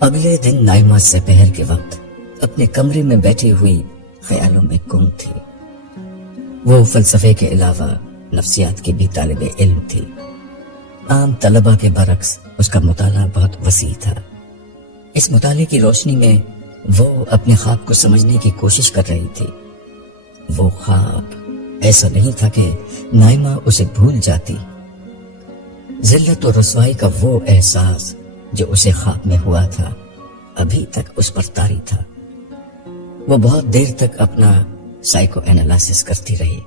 اگلے دن نائمہ سپہر کے وقت اپنے کمرے میں بیٹھی ہوئی خیالوں میں گم تھی۔ وہ فلسفے کے علاوہ نفسیات کی بھی طالب علم تھی۔ عام طلبہ کے برعکس اس کا مطالعہ بہت وسیع تھا۔ اس مطالعے کی روشنی میں وہ اپنے خواب کو سمجھنے کی کوشش کر رہی تھی۔ وہ خواب ایسا نہیں تھا کہ نائمہ اسے بھول جاتی۔ ذلت و رسوائی کا وہ احساس جو اسے خواب میں ہوا تھا ابھی تک اس پر طاری تھا۔ وہ بہت دیر تک اپنا سائیکو اینالائسس کرتی رہی۔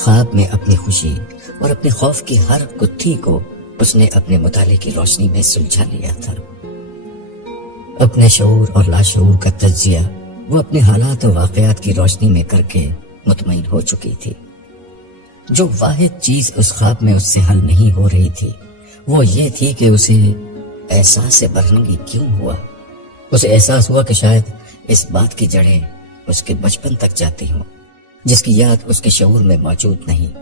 خواب میں اپنی خوشی اور اپنے خوف کی ہر گتھی کو اس نے اپنے مطالعے کی روشنی میں سلجھا لیا تھا۔ اپنے شعور اور لاشعور کا تجزیہ وہ اپنے حالات و واقعات کی روشنی میں کر کے مطمئن ہو چکی تھی۔ جو واحد چیز اس خواب میں اس سے حل نہیں ہو رہی تھی وہ یہ تھی کہ اسے احساس برہنگی کیوں ہوا۔ اسے احساس ہوا کہ شاید اس بات کی جڑیں اس کے بچپن تک جاتی ہوں جس کی یاد اس کے شعور میں موجود نہیں۔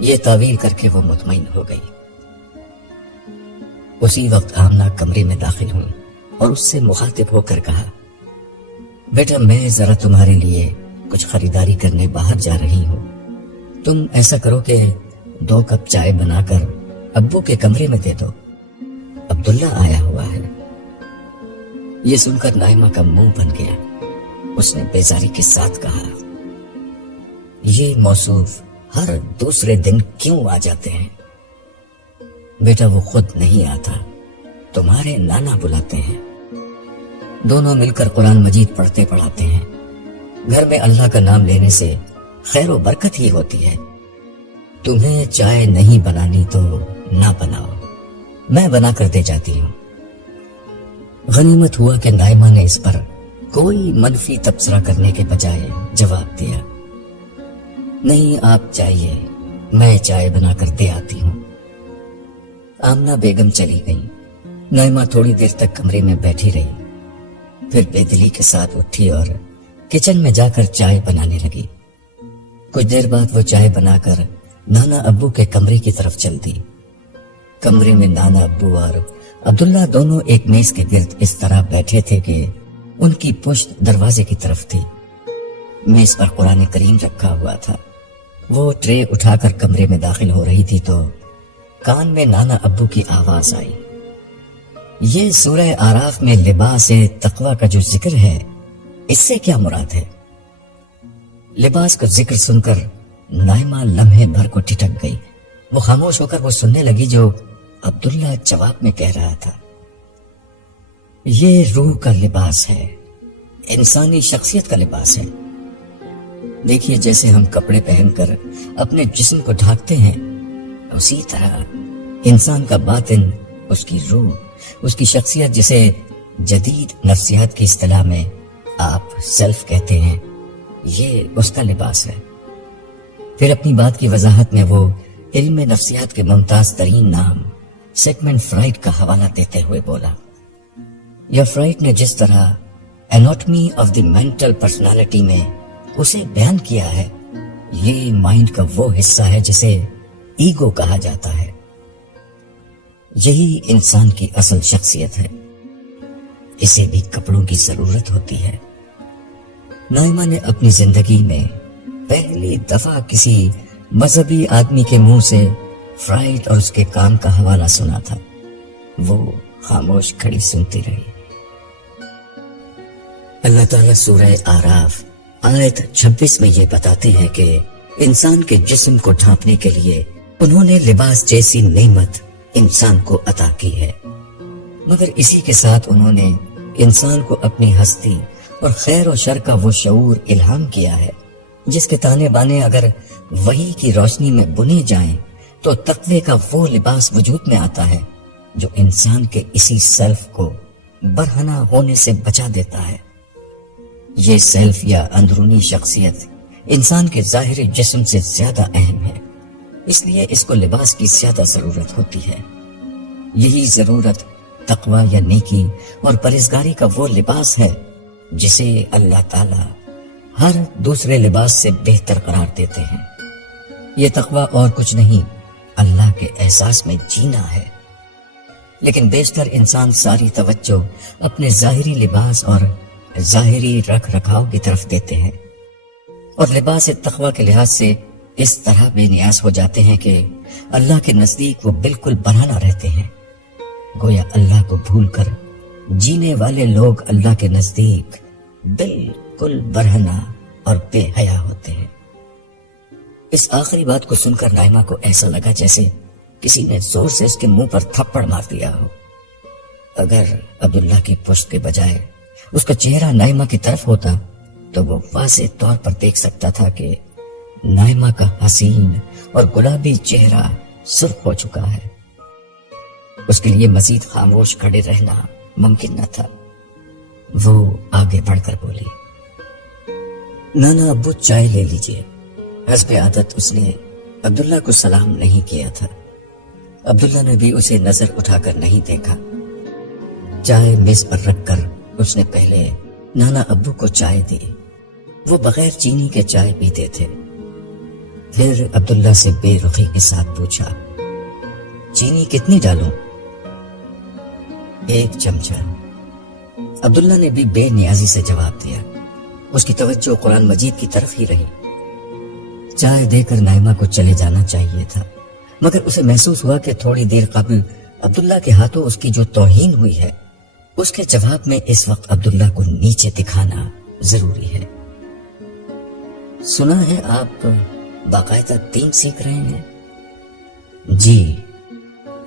یہ تعویل کر کے وہ مطمئن ہو گئی۔ اسی وقت آمنہ کمرے میں داخل ہوئی اور اس سے مخاطب ہو کر کہا، بیٹا میں ذرا تمہارے لیے کچھ خریداری کرنے باہر جا رہی ہوں۔ تم ایسا کرو کہ 2 کپ چائے بنا کر ابو کے کمرے میں دے دو، عبداللہ آیا ہوا ہے۔ یہ سن کر نائمہ کا منہ بن گیا۔ اس نے بیزاری کے ساتھ کہا، یہ موصوف ہر دوسرے دن کیوں آ جاتے ہیں؟ بیٹا وہ خود نہیں آتا، تمہارے نانا بلاتے ہیں۔ دونوں مل کر قرآن مجید پڑھتے پڑھاتے ہیں۔ گھر میں اللہ کا نام لینے سے خیر و برکت ہی ہوتی ہے۔ تمہیں چائے نہیں بنانی تو نہ بناؤ، میں بنا کر دے جاتی ہوں۔ غنیمت ہوا کہ نائمہ نے اس پر کوئی منفی تبصرہ کرنے کے بجائے جواب دیا، نہیں آپ جائیے، میں چائے بنا کر دے آتی ہوں۔ آمنہ بیگم چلی گئی۔ نائمہ تھوڑی دیر تک کمرے میں بیٹھی رہی، پھر بے دلی کے ساتھ اٹھی اور کچن میں جا کر چائے بنانے لگی۔ کچھ دیر بعد وہ چائے بنا کر نانا ابو کے کمرے کی طرف چل دی۔ کمرے میں نانا ابو اور عبداللہ دونوں ایک میز کے گرد اس طرح بیٹھے تھے کہ ان کی پشت دروازے کی طرف تھی۔ میز پر قرآن کریم رکھا ہوا تھا۔ وہ ٹرے اٹھا کر کمرے میں داخل ہو رہی تھی تو کان میں نانا ابو کی آواز آئی، یہ سورہ آراف میں لباس تقوی کا جو ذکر ہے اس سے کیا مراد ہے؟ لباس کا ذکر سن کر نائمہ لمحے بھر کو ٹھٹک گئی۔ وہ خاموش ہو کر وہ سننے لگی جو عبداللہ جواب میں کہہ رہا تھا، یہ روح کا لباس ہے، انسانی شخصیت کا لباس ہے۔ دیکھیے جیسے ہم کپڑے پہن کر اپنے جسم کو ڈھانکتے ہیں، اسی طرح انسان کا باطن، اس کی روح، اس کی شخصیت، جسے جدید نفسیات کی اصطلاح میں آپ سیلف کہتے ہیں، یہ اس کا لباس ہے۔ پھر اپنی بات کی وضاحت میں وہ علم نفسیات کے ممتاز ترین نام سیگمنڈ فرائڈ کا حوالہ دیتے ہوئے بولا، یا فرائڈ نے جس طرح anatomy of the mental personality میں اسے بیان کیا ہے، یہ مائنڈ کا وہ حصہ ہے جسے ایگو کہا جاتا ہے۔ یہی انسان کی اصل شخصیت ہے، اسے بھی کپڑوں کی ضرورت ہوتی ہے۔ نائمہ نے اپنی زندگی میں پہلی دفعہ کسی مذہبی آدمی کے منہ سے فرائڈ اور اس کے کام کا حوالہ سنا تھا۔ وہ خاموش کھڑی سنتی رہی۔ اللہ تعالیٰ سورہ آراف آیت 26 میں یہ بتاتے ہیں کہ انسان کے جسم کو ڈھانپنے کے لیے انہوں نے لباس جیسی نعمت انسان کو عطا کی ہے، مگر اسی کے ساتھ انہوں نے انسان کو اپنی ہستی اور خیر و شر کا وہ شعور الہام کیا ہے جس کے تانے بانے اگر وحی کی روشنی میں بنے جائیں تو تقوی کا وہ لباس وجود میں آتا ہے جو انسان کے اسی سیلف کو برہنہ ہونے سے بچا دیتا ہے۔ یہ سیلف یا اندرونی شخصیت انسان کے ظاہری جسم سے زیادہ اہم ہے، اس لیے اس کو لباس کی زیادہ ضرورت ہوتی ہے۔ یہی ضرورت تقوی یا نیکی اور پرہیزگاری کا وہ لباس ہے جسے اللہ تعالی ہر دوسرے لباس سے بہتر قرار دیتے ہیں۔ یہ تقوی اور کچھ نہیں، اللہ کے احساس میں جینا ہے۔ لیکن بیشتر انسان ساری توجہ اپنے ظاہری لباس اور ظاہری رکھ رکھاؤ کی طرف دیتے ہیں، اور لباس تقوی کے لحاظ سے اس طرح بے نیاز ہو جاتے ہیں کہ اللہ کے نزدیک وہ بالکل برہنہ رہتے ہیں، گویا اللہ کو بھول کر جینے والے لوگ اللہ کے نزدیک بالکل برہنہ اور بے حیا ہوتے ہیں۔ اس آخری بات کو سن کر نائمہ کو ایسا لگا جیسے کسی نے زور سے اس کے منہ پر تھپڑ مار دیا ہو۔ اگر عبداللہ کی پشت کے بجائے اس کا چہرہ نائمہ کی طرف ہوتا تو وہ واضح طور پر دیکھ سکتا تھا کہ نائمہ کا حسین اور گلابی چہرہ سرخ ہو چکا ہے۔ اس کے لیے مزید خاموش کھڑے رہنا ممکن نہ تھا۔ وہ آگے بڑھ کر بولی، نانا ابو چائے لے لیجئے۔ حسب عادت اس نے عبداللہ کو سلام نہیں کیا تھا۔ عبداللہ نے بھی اسے نظر اٹھا کر نہیں دیکھا۔ چائے میز پر رکھ کر اس نے پہلے نانا ابو کو چائے دی۔ وہ بغیر چینی کے چائے پیتے تھے۔ پھر عبداللہ سے بے رخی کے ساتھ پوچھا، چینی کتنی ڈالوں؟ 1 چمچہ۔ عبداللہ نے بھی بے نیازی سے جواب دیا۔ اس کی توجہ قرآن مجید کی طرف ہی رہی۔ چائے دے کر نائمہ کو چلے جانا چاہیے تھا، مگر اسے محسوس ہوا کہ تھوڑی دیر قبل عبداللہ کے ہاتھوں اس کی جو توہین ہوئی ہے، اس کے جواب میں اس وقت عبداللہ کو نیچے دکھانا ضروری ہے۔ سنا ہے آپ باقاعدہ دین سیکھ رہے ہیں؟ جی،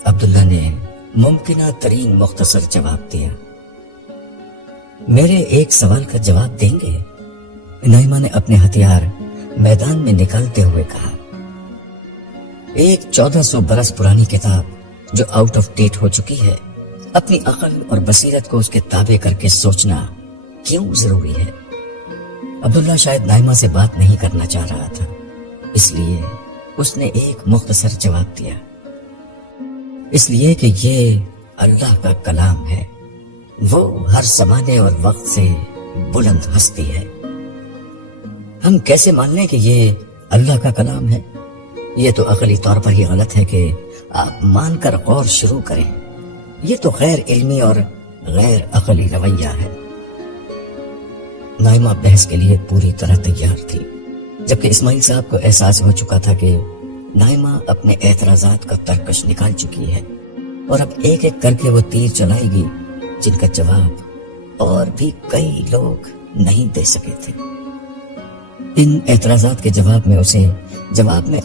عبداللہ نے ممکنہ ترین مختصر جواب دیا۔ میرے ایک سوال کا جواب دیں گے؟ نائمہ نے اپنے ہتھیار میدان میں نکالتے ہوئے کہا۔ ایک 1400 برس پرانی کتاب جو آؤٹ آف ڈیٹ ہو چکی ہے، اپنی عقل اور بصیرت کو اس کے تابع کر کے سوچنا کیوں ضروری ہے؟ عبداللہ شاید نائمہ سے بات نہیں کرنا چاہ رہا تھا، اس لیے اس نے ایک مختصر جواب دیا۔ اس لیے کہ یہ اللہ کا کلام ہے، وہ ہر زمانے اور وقت سے بلند ہستی ہے۔ ہم کیسے مان لیں کہ یہ اللہ کا کلام ہے؟ یہ تو عقلی طور پر ہی غلط ہے کہ آپ مان کر غور شروع کریں۔ یہ تو غیر علمی اور غیر عقلی رویہ ہے۔ نائمہ بحث کے لیے پوری طرح تیار تھی، جبکہ اسماعیل صاحب کو احساس ہو چکا تھا کہ نائمہ اپنے اعتراضات کا ترکش نکال چکی ہے، اور اب ایک ایک کر کے وہ تیر چلائے گی جن کا جواب اور بھی کئی لوگ نہیں دے سکے تھے۔ ان اعتراضات کے جواب میں اسے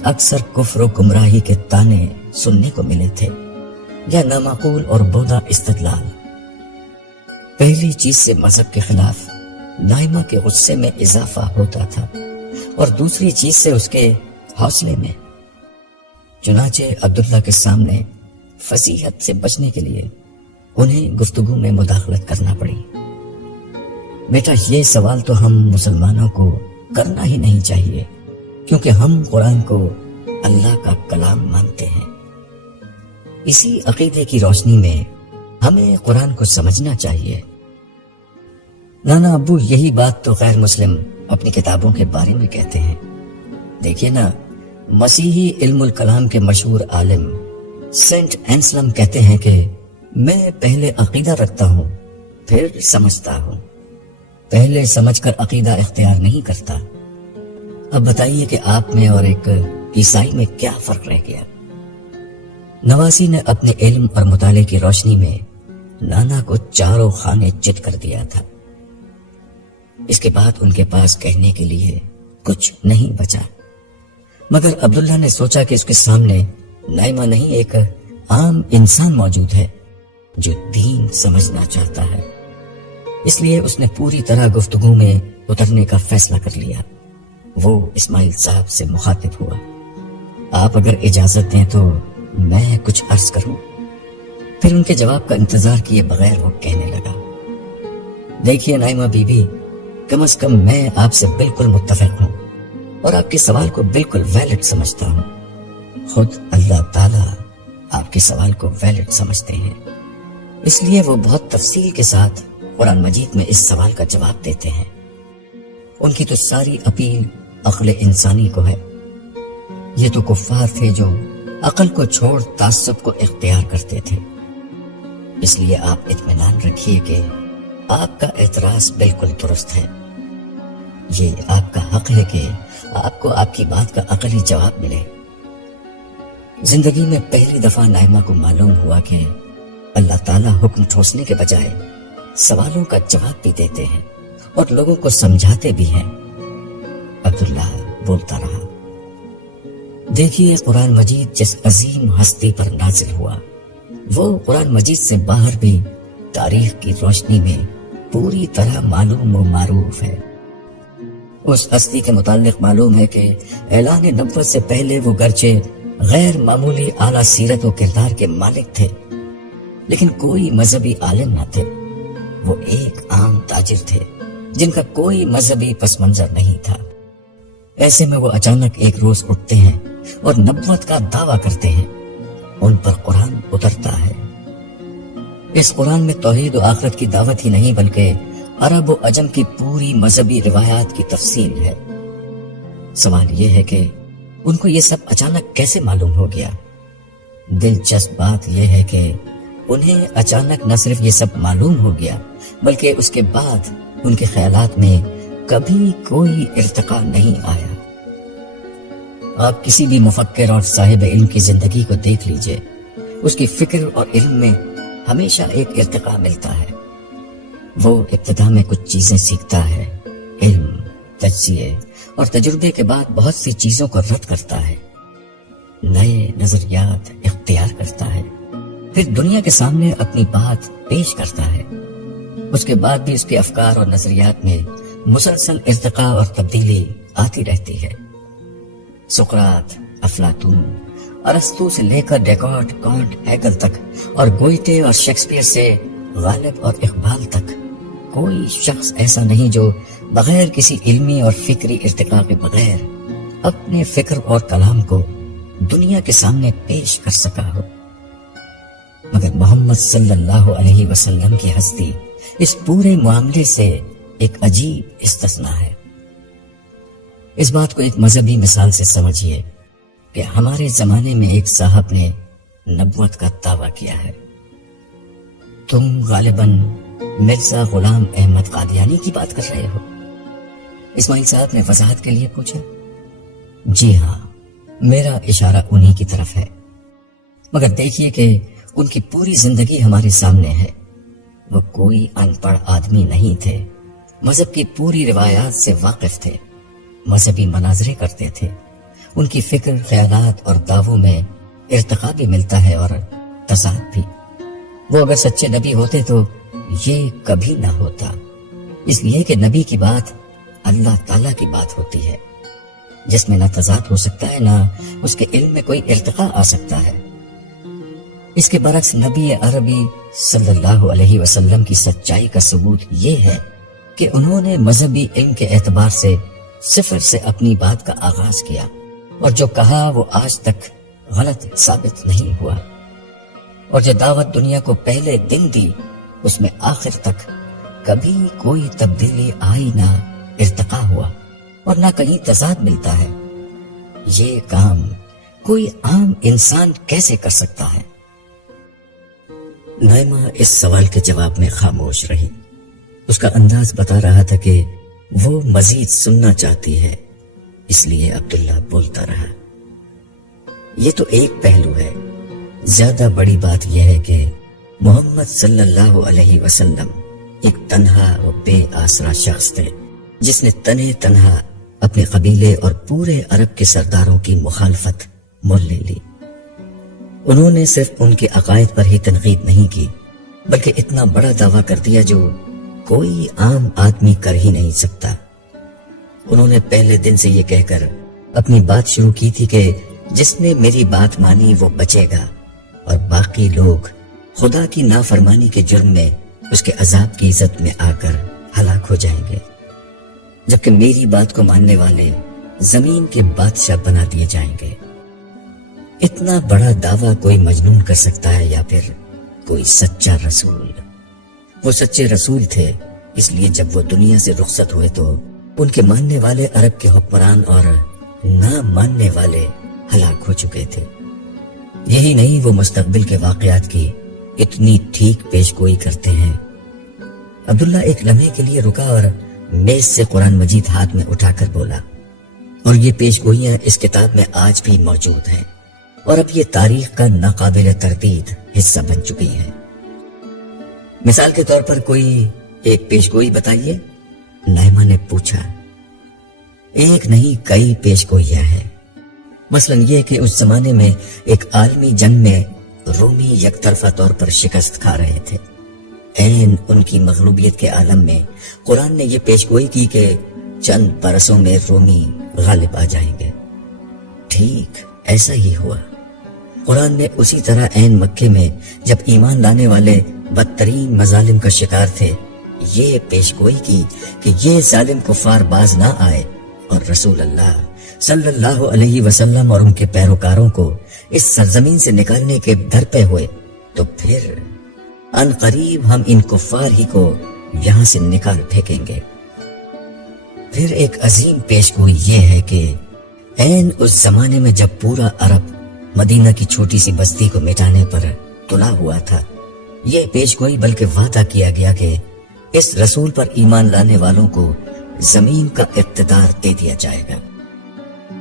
اکثر کفر و گمراہی کے تانے سننے کو ملے تھے، یا نامعقول اور بودا استدلال۔ پہلی چیز سے مذہب کے خلاف نائمہ کے غصے میں اضافہ ہوتا تھا، اور دوسری چیز سے اس کے حوصلے میں۔ چنانچہ عبداللہ کے سامنے فصیحت سے بچنے کے لیے انہیں گفتگو میں مداخلت کرنا پڑی۔ بیٹا، یہ سوال تو ہم مسلمانوں کو کرنا ہی نہیں چاہیے، کیونکہ ہم قرآن کو اللہ کا کلام مانتے ہیں۔ اسی عقیدے کی روشنی میں ہمیں قرآن کو سمجھنا چاہیے۔ نانا ابو، یہی بات تو غیر مسلم اپنی کتابوں کے بارے میں کہتے ہیں۔ دیکھیے نا، مسیحی علم الکلام کے مشہور عالم سینٹ اینسلم کہتے ہیں کہ میں پہلے عقیدہ رکھتا ہوں، پھر سمجھتا ہوں، پہلے سمجھ کر عقیدہ اختیار نہیں کرتا۔ اب بتائیے کہ آپ میں اور ایک عیسائی میں کیا فرق رہ گیا؟ نواسی نے اپنے علم اور مطالعے کی روشنی میں نانا کو چاروں خانے چت کر دیا تھا۔ اس کے بعد ان کے پاس کہنے کے لیے کچھ نہیں بچا، مگر عبداللہ نے سوچا کہ اس کے سامنے نائمہ نہیں، ایک عام انسان موجود ہے جو دین سمجھنا چاہتا ہے۔ اس لیے اس نے پوری طرح گفتگو میں اترنے کا فیصلہ کر لیا۔ وہ اسماعیل صاحب سے مخاطب ہوا، آپ اگر اجازت دیں تو میں کچھ عرض کروں؟ پھر ان کے جواب کا انتظار کیے بغیر وہ کہنے لگا، دیکھیے نائمہ بی بی، کم از کم میں آپ سے بالکل متفق ہوں اور آپ کے سوال کو بالکل ویلڈ سمجھتا ہوں۔ خود اللہ تعالیٰ آپ کے سوال کو ویلڈ سمجھتے ہیں، اس لیے وہ بہت تفصیل کے ساتھ قرآن مجید میں اس سوال کا جواب دیتے ہیں۔ ان کی تو ساری اپیل عقل انسانی کو ہے۔ یہ تو کفار تھے جو عقل کو چھوڑ تعصب کو اختیار کرتے تھے۔ اس لیے آپ اطمینان رکھیے کہ آپ کا اعتراض بالکل درست ہے۔ یہ آپ کا حق ہے کہ آپ کو آپ کی بات کا عقلی جواب ملے۔ زندگی میں پہلی دفعہ نائمہ کو معلوم ہوا کہ اللہ تعالیٰ حکم ٹھوسنے کے بجائے سوالوں کا جواب بھی دیتے ہیں اور لوگوں کو سمجھاتے بھی ہیں۔ عبداللہ بولتا رہا، دیکھیے قرآن مجید جس عظیم ہستی پر نازل ہوا، وہ قرآن مجید سے باہر بھی تاریخ کی روشنی میں پوری طرح معلوم و معروف ہے۔ اس ہستی کے متعلق معلوم ہے کہ اعلان نبوت سے پہلے وہ گرچہ غیر معمولی اعلیٰ سیرت و کردار کے مالک تھے، لیکن کوئی مذہبی عالم نہ تھے۔ وہ ایک عام تاجر تھے جن کا کوئی مذہبی پس منظر نہیں تھا۔ ایسے میں وہ اچانک ایک روز اٹھتے ہیں اور نبوت کا دعویٰ کرتے ہیں۔ ان پر قرآن اترتا ہے۔ اس قرآن میں توحید و آخرت کی دعوت ہی نہیں بلکہ عرب و عجم کی پوری مذہبی روایات کی تفصیل ہے۔ سوال یہ ہے کہ ان کو یہ سب اچانک کیسے معلوم ہو گیا؟ دلچسپ بات یہ ہے کہ انہیں اچانک نہ صرف یہ سب معلوم ہو گیا بلکہ اس کے بعد ان کے خیالات میں کبھی کوئی ارتقا نہیں آیا۔ آپ کسی بھی مفکر اور صاحب علم کی زندگی کو دیکھ لیجئے، اس کی فکر اور علم میں ہمیشہ ایک ارتقا ملتا ہے۔ وہ ابتدا میں کچھ چیزیں سیکھتا ہے، علم، تجزیے اور تجربے کے بعد بہت سی چیزوں کو رد کرتا ہے، نئے نظریات اختیار کرتا ہے، پھر دنیا کے سامنے اپنی بات پیش کرتا ہے۔ اس کے بعد بھی اس کے افکار اور نظریات میں مسلسل ارتقاء اور تبدیلی آتی رہتی ہے۔ سقراط، افلاطون، ارسطو سے لے کر ڈیکارٹ، کانٹ، ہیگل تک، اور گوئٹے اور شیکسپیئر سے غالب اور اقبال تک، کوئی شخص ایسا نہیں جو بغیر کسی علمی اور فکری ارتقاء کے بغیر اپنے فکر اور کلام کو دنیا کے سامنے پیش کر سکا ہو۔ مگر محمد صلی اللہ علیہ وسلم کی ہستی اس پورے معاملے سے ایک عجیب استثناء ہے۔ اس بات کو ایک مذہبی مثال سے سمجھیے کہ ہمارے زمانے میں ایک صاحب نے نبوت کا دعویٰ کیا ہے۔ تم غالباً مرزا غلام احمد قادیانی کی بات کر رہے ہو؟ اسماعیل صاحب نے وضاحت کے لیے پوچھا۔ جی ہاں، میرا اشارہ انہی کی طرف ہے، مگر دیکھیے کہ ان کی پوری زندگی ہمارے سامنے ہے۔ وہ کوئی ان پڑھ آدمی نہیں تھے، مذہب کی پوری روایات سے واقف تھے، مذہبی مناظرے کرتے تھے۔ ان کی فکر، خیالات اور دعووں میں ارتقاء بھی ملتا ہے اور تضاد بھی۔ وہ اگر سچے نبی ہوتے تو یہ کبھی نہ ہوتا، اس لیے کہ نبی کی بات اللہ تعالیٰ کی بات ہوتی ہے، جس میں نہ تضاد ہو سکتا ہے نہ اس کے علم میں کوئی ارتقاء آ سکتا ہے۔ اس کے برعکس نبی عربی صلی اللہ علیہ وسلم کی سچائی کا ثبوت یہ ہے کہ انہوں نے مذہبی علم کے اعتبار سے صفر سے اپنی بات کا آغاز کیا، اور جو کہا وہ آج تک غلط ثابت نہیں ہوا، اور جو دعوت دنیا کو پہلے دن دی اس میں آخر تک کبھی کوئی تبدیلی آئی نہ ارتقاء ہوا اور نہ کہیں تضاد ملتا ہے۔ یہ کام کوئی عام انسان کیسے کر سکتا ہے؟ نائمہ اس سوال کے جواب میں خاموش رہی۔ اس کا انداز بتا رہا تھا کہ وہ مزید سننا چاہتی ہے، اس لیے عبداللہ بولتا رہا۔ یہ تو ایک پہلو ہے، زیادہ بڑی بات یہ ہے کہ محمد صلی اللہ علیہ وسلم ایک تنہا و بے آسرا شخص تھے، جس نے تنہا اپنے قبیلے اور پورے عرب کے سرداروں کی مخالفت مول لے لی۔ انہوں نے صرف ان کے عقائد پر ہی تنقید نہیں کی، بلکہ اتنا بڑا دعویٰ کر دیا جو کوئی عام آدمی کر ہی نہیں سکتا۔ انہوں نے پہلے دن سے یہ کہہ کر اپنی بات شروع کی تھی کہ جس نے میری بات مانی وہ بچے گا، اور باقی لوگ خدا کی نافرمانی کے جرم میں اس کے عذاب کی عزت میں آ کر ہلاک ہو جائیں گے، جبکہ میری بات کو ماننے والے زمین کے بادشاہ بنا دیے جائیں گے۔ اتنا بڑا دعویٰ کوئی مجنون کر سکتا ہے یا پھر کوئی سچا رسول؟ وہ سچے رسول تھے، اس لیے جب وہ دنیا سے رخصت ہوئے تو ان کے ماننے والے عرب کے حکمران اور نہ ماننے والے ہلاک ہو چکے تھے۔ یہی نہیں، وہ مستقبل کے واقعات کی اتنی ٹھیک پیش گوئی کرتے ہیں۔ عبداللہ ایک لمحے کے لیے رکا اور میز سے قرآن مجید ہاتھ میں اٹھا کر بولا، اور یہ پیش گوئیاں اس کتاب میں آج بھی موجود ہیں، اور اب یہ تاریخ کا ناقابل تردید حصہ بن چکی ہیں۔ مثال کے طور پر کوئی ایک پیش گوئی بتائیے، نائمہ نے پوچھا۔ ایک نہیں، کئی پیش گوئیاں ہیں۔ مثلا یہ کہ اس زمانے میں ایک عالمی جنگ میں رومی یک طرفہ طور پر شکست کھا رہے تھے۔ عین ان کی مغلوبیت کے عالم میں قرآن نے یہ پیش گوئی کی کہ چند برسوں میں رومی غالب آ جائیں گے۔ ٹھیک ایسا ہی ہوا۔ قرآن نے اسی طرح عین مکے میں جب ایمان لانے والے بدترین مظالم کا شکار تھے، یہ پیش گوئی کی کہ یہ ظالم کفار باز نہ آئے اور رسول اللہ صلی اللہ علیہ وسلم اور ان کے پیروکاروں کو اس سرزمین سے نکالنے کے در پہ ہوئے تو پھر ان قریب ہم ان کفار ہی کو یہاں سے نکال پھینکیں گے۔ پھر ایک عظیم پیش گوئی یہ ہے کہ عین اس زمانے میں جب پورا عرب مدینہ کی چھوٹی سی بستی کو مٹانے پر تلا ہوا تھا، یہ پیش گوئی بلکہ وعدہ کیا گیا کہ اس رسول پر ایمان لانے والوں کو زمین کا اقتدار دے دیا جائے گا۔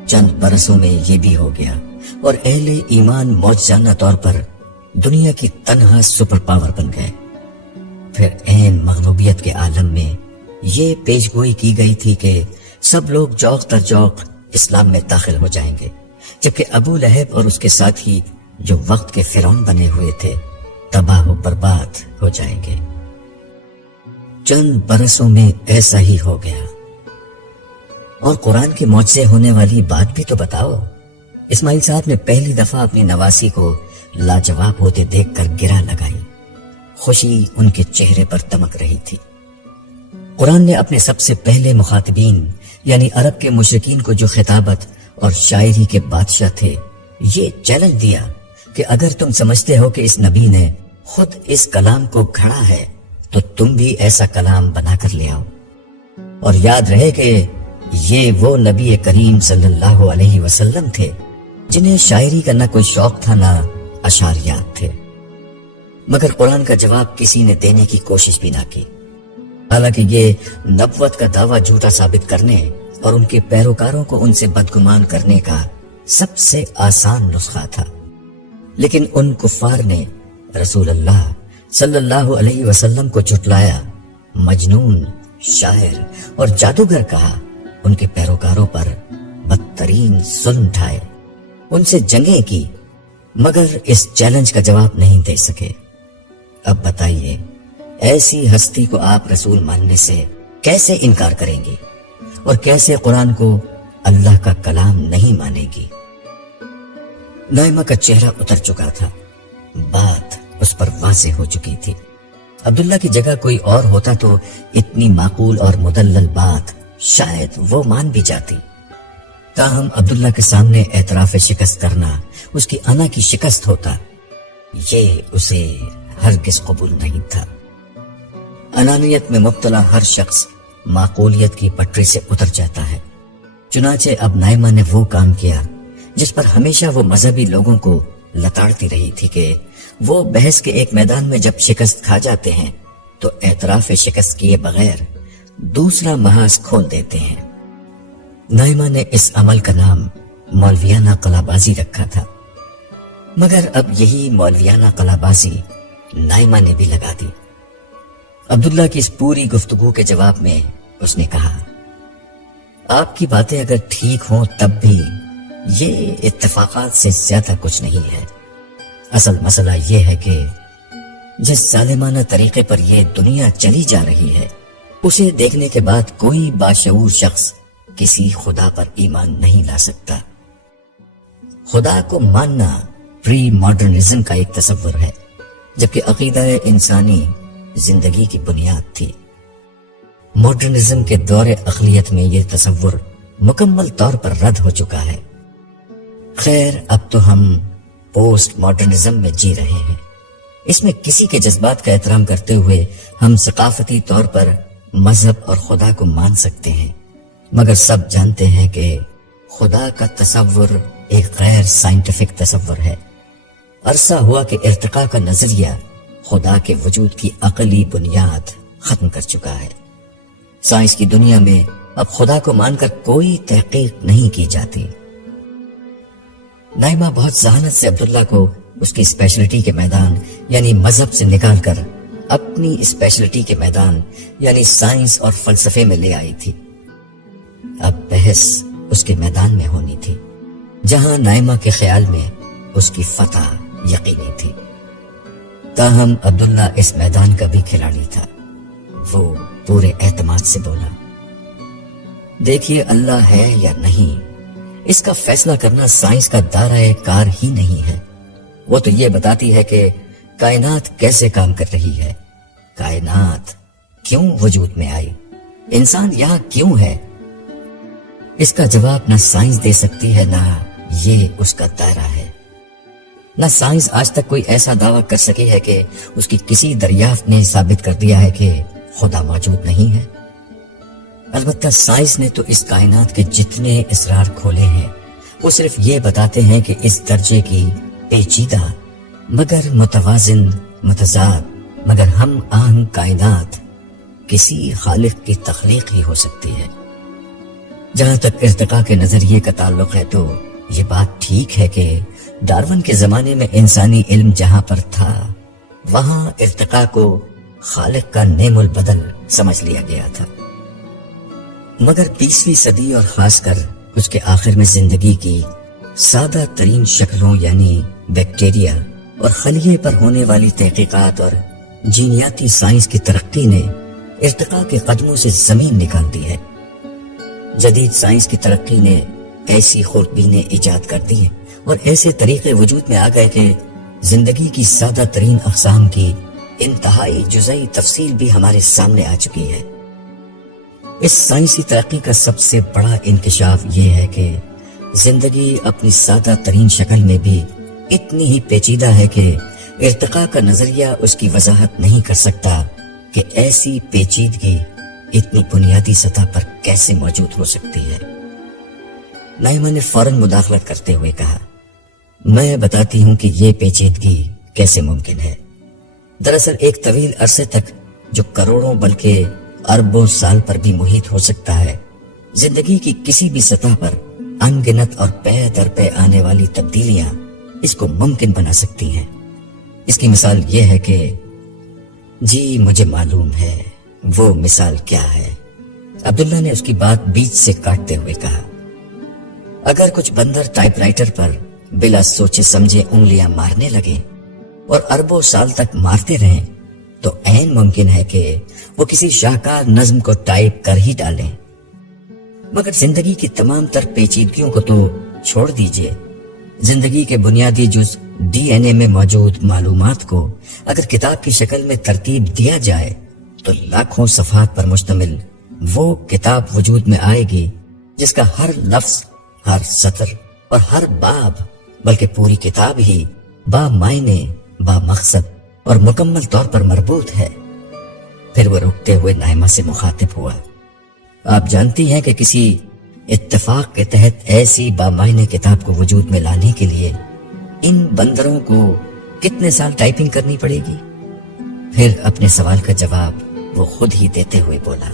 چند برسوں میں یہ بھی ہو گیا اور اہل ایمان معجزانہ طور پر دنیا کی تنہا سپر پاور بن گئے۔ پھر عین مغلوبیت کے عالم میں یہ پیش گوئی کی گئی تھی کہ سب لوگ جوق در جوق اسلام میں داخل ہو جائیں گے، جبکہ ابو لہب اور اس کے ساتھی جو وقت کے فرعون بنے ہوئے تھے تباہ و برباد ہو جائیں گے۔ چند برسوں میں ایسا ہی ہو گیا۔ اور قرآن کے معجزے ہونے والی بات بھی تو بتاؤ۔ اسماعیل صاحب نے پہلی دفعہ اپنی نواسی کو لاجواب ہوتے دیکھ کر گرا لگائی۔ خوشی ان کے چہرے پر دمک رہی تھی۔ قرآن نے اپنے سب سے پہلے مخاطبین یعنی عرب کے مشرکین کو جو خطابت اور شاعری کے بادشاہ تھے، یہ چیلنج دیا کہ اگر تم سمجھتے ہو کہ اس نبی نے خود اس کلام کو گھڑا ہے تو تم بھی ایسا کلام بنا کر لے آؤ، اور یاد رہے کہ یہ وہ نبی کریم صلی اللہ علیہ وسلم تھے جنہیں شاعری کا نہ کوئی شوق تھا نہ اشعریات تھے۔ مگر قرآن کا جواب کسی نے دینے کی کوشش بھی نہ کی، حالانکہ یہ نبوت کا دعویٰ جھوٹا ثابت کرنے اور ان کے پیروکاروں کو ان سے بدگمان کرنے کا سب سے آسان نسخہ تھا۔ لیکن ان کفار نے رسول اللہ صلی اللہ علیہ وسلم کو جھٹلایا، مجنون، شاعر اور جادوگر کہا، ان کے پیروکاروں پر بدترین ظلم ڈھائے، ان سے جنگیں کی، مگر اس چیلنج کا جواب نہیں دے سکے۔ اب بتائیے، ایسی ہستی کو آپ رسول ماننے سے کیسے انکار کریں گی اور کیسے قرآن کو اللہ کا کلام نہیں مانیں گی؟ نائمہ کا چہرہ اتر چکا تھا، بات اس پر واضح ہو چکی تھی۔ عبداللہ کی جگہ کوئی اور ہوتا تو اتنی معقول اور مدلل بات شاید وہ مان بھی جاتی، تاہم عبداللہ کے سامنے اعتراف شکست کرنا اس کی انا کی شکست ہوتا، یہ اسے ہرگز قبول نہیں تھا۔ انانیت میں مبتلا ہر شخص معقولیت کی پٹری سے اتر جاتا ہے۔ چنانچہ اب نائمہ نے وہ کام کیا جس پر ہمیشہ وہ مذہبی لوگوں کو لتاڑتی رہی تھی کہ وہ بحث کے ایک میدان میں جب شکست کھا جاتے ہیں تو اعتراف شکست کیے بغیر دوسرا محاذ کھول دیتے ہیں۔ نائمہ نے اس عمل کا نام مولویانہ قلع بازی رکھا تھا، مگر اب یہی مولویانہ قلع بازی نائمہ نے بھی لگا دی۔ عبداللہ کی اس پوری گفتگو کے جواب میں اس نے کہا، آپ کی باتیں اگر ٹھیک ہوں تب بھی یہ اتفاقات سے زیادہ کچھ نہیں ہے۔ اصل مسئلہ یہ ہے کہ جس ظالمانہ طریقے پر یہ دنیا چلی جا رہی ہے، اسے دیکھنے کے بعد کوئی باشعور شخص کسی خدا پر ایمان نہیں لا سکتا۔ خدا کو ماننا پری ماڈرنزم کا ایک تصور ہے، جبکہ عقیدہ انسانی زندگی کی بنیاد تھی۔ ماڈرنزم کے دور اقلیت میں یہ تصور مکمل طور پر رد ہو چکا ہے۔ خیر، اب تو ہم پوسٹ ماڈرنزم میں جی رہے ہیں۔ اس میں کسی کے جذبات کا احترام کرتے ہوئے ہم ثقافتی طور پر مذہب اور خدا کو مان سکتے ہیں، مگر سب جانتے ہیں کہ خدا کا تصور ایک غیر سائنٹیفک تصور ہے۔ عرصہ ہوا کہ ارتقاء کا نظریہ خدا کے وجود کی عقلی بنیاد ختم کر چکا ہے۔ سائنس کی دنیا میں اب خدا کو مان کر کوئی تحقیق نہیں کی جاتی۔ نائمہ بہت ذہانت سے عبداللہ کو اس کی اسپیشلٹی کے میدان یعنی مذہب سے نکال کر اپنی اسپیشلٹی کے میدان یعنی سائنس اور فلسفے میں لے آئی تھی۔ اب بحث اس کے میدان میں ہونی تھی، جہاں نائمہ کے خیال میں اس کی فتح یقینی تھی۔ تاہم عبداللہ اس میدان کا بھی کھلاڑی تھا۔ وہ پورے اعتماد سے بولا، دیکھیے اللہ ہے یا نہیں، اس کا فیصلہ کرنا سائنس کا دائرہ کار ہی نہیں ہے۔ وہ تو یہ بتاتی ہے کہ کائنات کیسے کام کر رہی ہے، کائنات کیوں وجود میں آئی، انسان یہاں کیوں ہے۔ اس کا جواب نہ سائنس دے سکتی ہے، نہ یہ اس کا دائرہ ہے۔ نہ سائنس آج تک کوئی ایسا دعویٰ کر سکی ہے کہ اس کی کسی دریافت نے ثابت کر دیا ہے کہ خدا موجود نہیں ہے۔ البتہ سائنس نے تو اس کائنات کے جتنے اسرار کھولے ہیں وہ صرف یہ بتاتے ہیں کہ اس درجے کی پیچیدہ مگر متوازن، متضاد مگر ہم آہنگ کائنات کسی خالق کی تخلیق ہی ہو سکتی ہے۔ جہاں تک ارتقاء کے نظریے کا تعلق ہے تو یہ بات ٹھیک ہے کہ ڈارون کے زمانے میں انسانی علم جہاں پر تھا وہاں ارتقاء کو خالق کا نعم البدل سمجھ لیا گیا تھا، مگر 20ویں صدی اور خاص کر اس کے آخر میں زندگی کی سادہ ترین شکلوں یعنی بیکٹیریا اور خلیے پر ہونے والی تحقیقات اور جینیاتی سائنس کی ترقی نے ارتقاء کے قدموں سے زمین نکال دی ہے۔ جدید سائنس کی ترقی نے ایسی خوردبینیں ایجاد کر دی ہیں اور ایسے طریقے وجود میں آ گئے کہ زندگی کی سادہ ترین اقسام کی انتہائی جزئی تفصیل بھی ہمارے سامنے آ چکی ہے۔ اس سائنسی ترقی کا سب سے بڑا انکشاف یہ ہے کہ زندگی اپنی سادہ ترین شکل میں بھی اتنی ہی پیچیدہ ہے کہ ارتقاء کا نظریہ اس کی وضاحت نہیں کر سکتا کہ ایسی پیچیدگی اتنی بنیادی سطح پر کیسے موجود ہو سکتی ہے۔ نائمہ نے فوراً مداخلت کرتے ہوئے کہا، میں بتاتی ہوں کہ یہ پیچیدگی کیسے ممکن ہے۔ دراصل ایک طویل عرصے تک جو کروڑوں بلکہ اربوں سال پر بھی محیط ہو سکتا ہے، زندگی کی کسی بھی سطح پر انگنت اور پے در پے آنے والی تبدیلیاں اس کو ممکن بنا سکتی ہیں۔ اس کی مثال یہ ہے کہ جی مجھے معلوم ہے۔ وہ مثال کیا ہے؟ عبداللہ نے اس کی بات بیچ سے کاٹتے ہوئے کہا، اگر کچھ بندر ٹائپ رائٹر پر بلا سوچے سمجھے انگلیاں مارنے لگے اور اربوں سال تک مارتے رہیں تو عین ممکن ہے کہ وہ کسی شاہکار نظم کو ٹائپ کر ہی ڈالیں۔ مگر زندگی کی تمام تر پیچیدگیوں کو تو چھوڑ دیجئے، زندگی کے بنیادی جز ڈی این اے میں موجود معلومات کو اگر کتاب کی شکل میں ترتیب دیا جائے تو لاکھوں صفحات پر مشتمل وہ کتاب وجود میں آئے گی جس کا ہر لفظ، ہر سطر اور ہر باب بلکہ پوری کتاب ہی با معنی، با مقصد اور مکمل طور پر مربوط ہے۔ پھر وہ رکتے ہوئے نائمہ سے مخاطب ہوا، آپ جانتی ہیں کہ کسی اتفاق کے تحت ایسی با معنی کتاب کو وجود میں لانے کے لیے ان بندروں کو کتنے سال ٹائپنگ کرنی پڑے گی؟ پھر اپنے سوال کا جواب وہ خود ہی دیتے ہوئے بولا،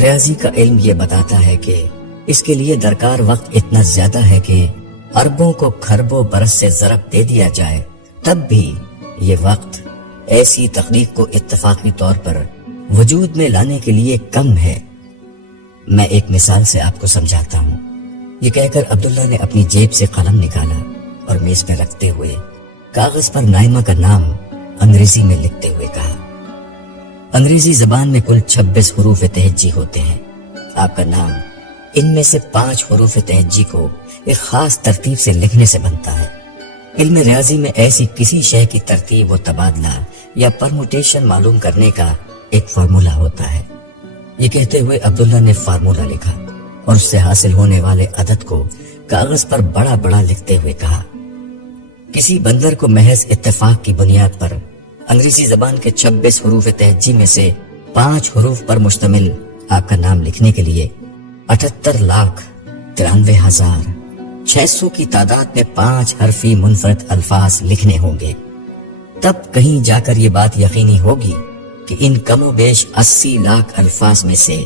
ریاضی کا علم یہ بتاتا ہے کہ اس کے لیے درکار وقت اتنا زیادہ ہے کہ اربوں کو کھربوں برس سے ضرب دے دیا جائے تب بھی یہ وقت ایسی تخلیق کو اتفاقی طور پر وجود میں لانے کے لیے کم ہے۔ میں ایک مثال سے آپ کو سمجھاتا ہوں۔ یہ کہہ کر عبداللہ نے اپنی جیب سے قلم نکالا اور میز پہ رکھتے ہوئے کاغذ پر نائمہ کا نام انگریزی میں لکھتے ہوئے کہا، انگریزی زبان میں کل 26 حروف تہجی ہوتے ہیں۔ آپ کا نام ان میں سے 5 حروف تہجی کو ایک خاص ترتیب سے لکھنے سے بنتا ہے۔ علم ریاضی میں ایسی کسی شے کی ترتیب و تبادلہ یا پرموٹیشن معلوم کرنے کا ایک فارمولہ ہوتا ہے۔ یہ کہتے ہوئے عبداللہ نے فارمولہ لکھا اور اس سے حاصل ہونے والے عدد کو کاغذ پر بڑا بڑا لکھتے ہوئے کہا، کسی بندر کو محض اتفاق کی بنیاد پر انگریزی زبان کے 26 حروف تہجی میں سے 5 حروف پر مشتمل آپ کا نام لکھنے کے لیے 78,93,000 600 کی تعداد میں 5 حرفی منفرد الفاظ لکھنے ہوں گے، تب کہیں جا کر یہ بات یقینی ہوگی کہ ان کم و بیش 80 لاکھ الفاظ میں سے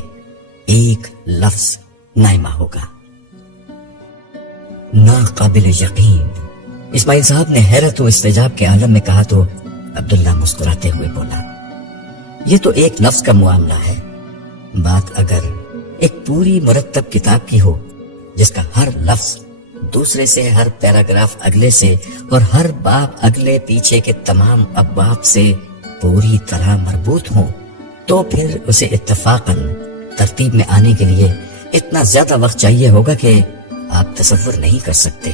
ایک لفظ نائمہ ہوگا۔ ناقابل یقین، اسماعیل صاحب نے حیرت و استعجاب کے عالم میں کہا تو عبداللہ مسکراتے ہوئے بولا، یہ تو ایک لفظ کا معاملہ ہے، بات اگر ایک پوری مرتب کتاب کی ہو جس کا ہر لفظ دوسرے سے، ہر پیراگراف اگلے سے اور ہر باب اگلے پیچھے کے تمام ابواب سے پوری طرح مربوط ہوں، تو پھر اسے اتفاقاً ترتیب میں آنے کے لیے اتنا زیادہ وقت چاہیے ہوگا کہ آپ تصور نہیں کر سکتے۔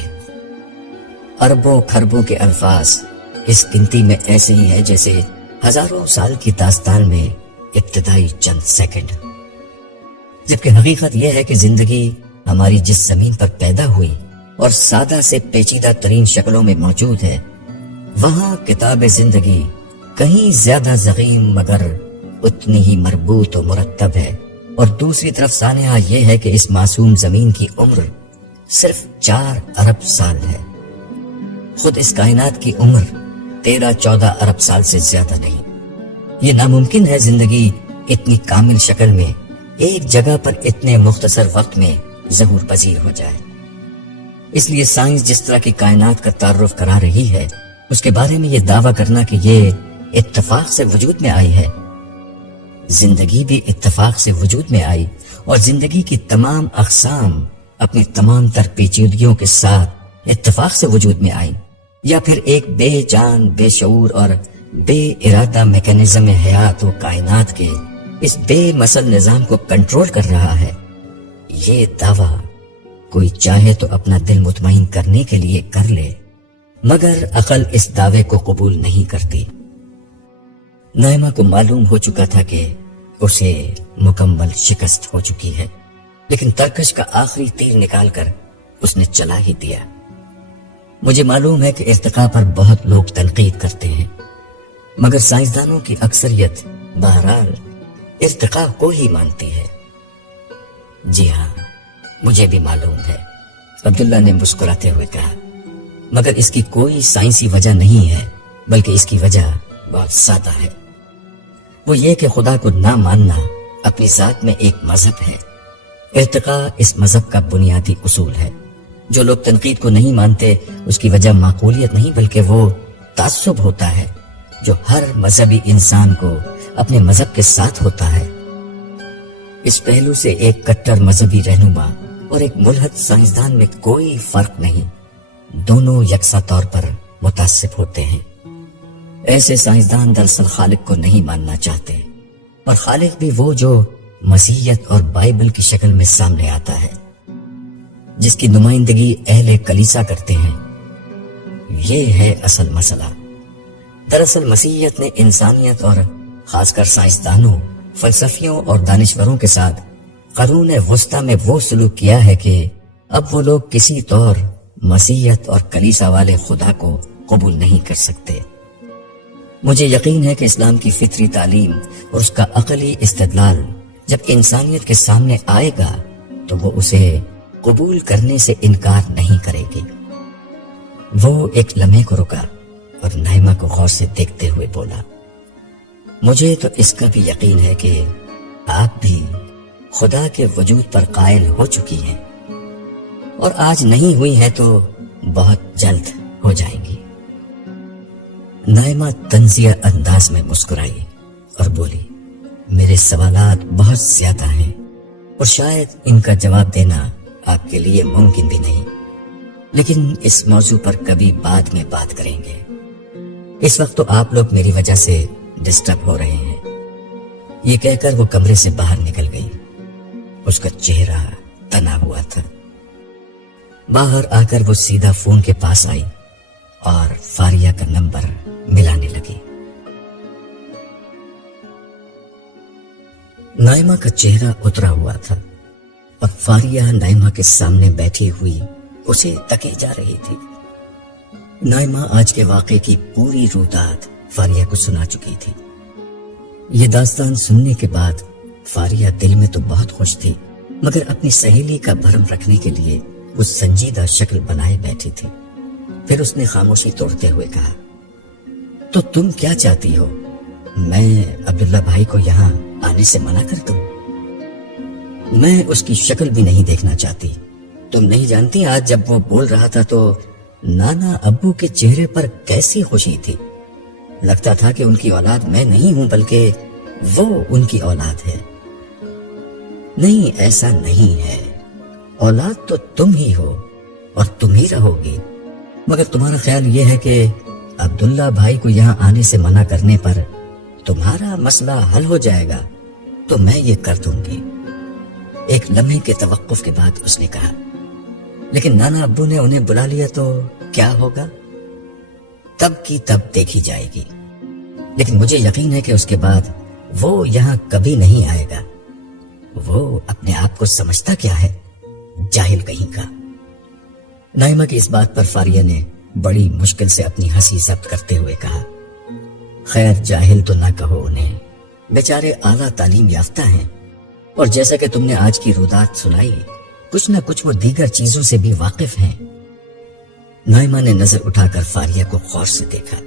اربوں کھربوں کے الفاظ اس گنتی میں ایسے ہی ہیں جیسے ہزاروں سال کی داستان میں ابتدائی چند سیکنڈ، جبکہ حقیقت یہ ہے کہ زندگی ہماری جس زمین پر پیدا ہوئی اور سادہ سے پیچیدہ ترین شکلوں میں موجود ہے، وہاں کتاب زندگی کہیں زیادہ ضخیم مگر اتنی ہی مربوط و مرتب ہے، اور دوسری طرف سانحہ یہ ہے کہ اس معصوم زمین کی عمر صرف 4 ارب سال ہے، خود اس کائنات کی عمر 13-14 ارب سال سے زیادہ نہیں۔ یہ ناممکن ہے زندگی اتنی کامل شکل میں ایک جگہ پر اتنے مختصر وقت میں ظہور پذیر ہو جائے۔ اس لیے سائنس جس طرح کی کائنات کا تعارف کرا رہی ہے، اس کے بارے میں یہ دعویٰ کرنا کہ یہ اتفاق سے وجود میں آئی ہے، زندگی بھی اتفاق سے وجود میں آئی، اور زندگی کی تمام اقسام اپنی تمام تر پیچیدگیوں کے ساتھ اتفاق سے وجود میں آئی، یا پھر ایک بے جان، بے شعور اور بے ارادہ میکینزم حیات و کائنات کے اس بے مثل نظام کو کنٹرول کر رہا ہے۔ یہ دعویٰ کوئی چاہے تو اپنا دل مطمئن کرنے کے لیے کر لے، مگر عقل اس دعوے کو قبول نہیں کرتی۔ نائمہ کو معلوم ہو چکا تھا کہ اسے مکمل شکست ہو چکی ہے، لیکن ترکش کا آخری تیر نکال کر اس نے چلا ہی دیا۔ مجھے معلوم ہے کہ ارتقاء پر بہت لوگ تنقید کرتے ہیں، مگر سائنسدانوں کی اکثریت بہرحال ارتقاء کو ہی مانتی ہے۔ جی ہاں، مجھے بھی معلوم ہے، عبداللہ نے مسکراتے ہوئے کہا، مگر اس کی کوئی سائنسی وجہ نہیں ہے، بلکہ اس کی وجہ بہت سادہ ہے۔ وہ یہ کہ خدا کو نہ ماننا اپنی ذات میں ایک مذہب ہے۔ ارتقاء اس مذہب کا بنیادی اصول ہے۔ جو لوگ تنقید کو نہیں مانتے، اس کی وجہ معقولیت نہیں بلکہ وہ تعصب ہوتا ہے جو ہر مذہبی انسان کو اپنے مذہب کے ساتھ ہوتا ہے۔ اس پہلو سے ایک کٹر مذہبی رہنما اور ایک ملحد سائنسدان میں کوئی فرق نہیں، دونوں یکساں طور پر متعصب ہوتے ہیں۔ ایسے سائنسدان دراصل خالق کو نہیں ماننا چاہتے، اور خالق بھی وہ جو مسیحیت اور بائبل کی شکل میں سامنے آتا ہے، جس کی نمائندگی اہل کلیسا کرتے ہیں۔ یہ ہے اصل مسئلہ۔ دراصل مسیحیت نے انسانیت اور خاص کر سائنسدانوں، فلسفیوں اور دانشوروں کے ساتھ قرون وسطی میں وہ سلوک کیا ہے کہ اب وہ لوگ کسی طور مسیحیت اور کلیسا والے خدا کو قبول نہیں کر سکتے۔ مجھے یقین ہے کہ اسلام کی فطری تعلیم اور اس کا عقلی استدلال جب انسانیت کے سامنے آئے گا تو وہ اسے قبول کرنے سے انکار نہیں کرے گی۔ وہ ایک لمحے کو رکا اور نائمہ کو غور سے دیکھتے ہوئے بولا، مجھے تو اس کا بھی یقین ہے کہ آپ بھی خدا کے وجود پر قائل ہو چکی ہیں، اور آج نہیں ہوئی ہیں تو بہت جلد ہو جائیں گی۔ نائمہ طنزیہ انداز میں مسکرائی اور بولی، میرے سوالات بہت زیادہ ہیں اور شاید ان کا جواب دینا آپ کے لیے ممکن بھی نہیں، لیکن اس موضوع پر کبھی بعد میں بات کریں گے۔ اس وقت تو آپ لوگ میری وجہ سے ڈسٹرب ہو رہے ہیں۔ یہ کہہ کر وہ کمرے سے باہر نکل گئی۔ اس کا چہرہ تنا ہوا تھا۔ باہر آ کر وہ سیدھا فون کے پاس آئی اور فاریہ کا نمبر ملانے لگی۔ نائمہ کا چہرہ اترا ہوا تھا اور فاریہ نائمہ کے سامنے بیٹھی ہوئی اسے تکی جا رہی تھی۔ نائمہ آج کے واقعے کی پوری رویداد فاریہ کو سنا چکی تھی۔ یہ داستان سننے کے بعد فاریہ دل میں تو بہت خوش تھی، مگر اپنی سہیلی کا بھرم رکھنے کے لیے وہ سنجیدہ شکل بنائے بیٹھی تھی۔ پھر اس نے خاموشی توڑتے ہوئے کہا، تو تم کیا چاہتی ہو؟ میں عبداللہ بھائی کو یہاں آنے سے منع کر دوں؟ میں اس کی شکل بھی نہیں دیکھنا چاہتی۔ تم نہیں جانتی آج جب وہ بول رہا تھا تو نانا ابو کے چہرے پر کیسی خوشی تھی۔ لگتا تھا کہ ان کی اولاد میں نہیں ہوں بلکہ وہ ان کی اولاد ہے۔ نہیں، ایسا نہیں ہے، اولاد تو تم ہی ہو اور تم ہی رہو گی، مگر تمہارا خیال یہ ہے کہ عبداللہ بھائی کو یہاں آنے سے منع کرنے پر تمہارا مسئلہ حل ہو جائے گا، تو میں یہ کر دوں گی۔ ایک لمحے کے توقف کے بعد اس نے کہا، لیکن نانا ابو نے انہیں بلا لیا تو کیا ہوگا؟ تب کی تب دیکھی جائے گی، لیکن مجھے یقین ہے کہ اس کے بعد وہ یہاں کبھی نہیں آئے گا۔ وہ اپنے آپ کو سمجھتا کیا ہے، جاہل کہیں کا۔ نائمہ کی اس بات پر فاریہ نے بڑی مشکل سے اپنی ہنسی ضبط کرتے ہوئے کہا، خیر جاہل تو نہ کہو انہیں، بیچارے اعلیٰ تعلیم یافتہ ہیں، اور جیسا کہ تم نے آج کی رودات سنائی، کچھ نہ کچھ وہ دیگر چیزوں سے بھی واقف ہیں۔ نائمہ نے نظر اٹھا کر فاریہ کو غور سے دیکھا۔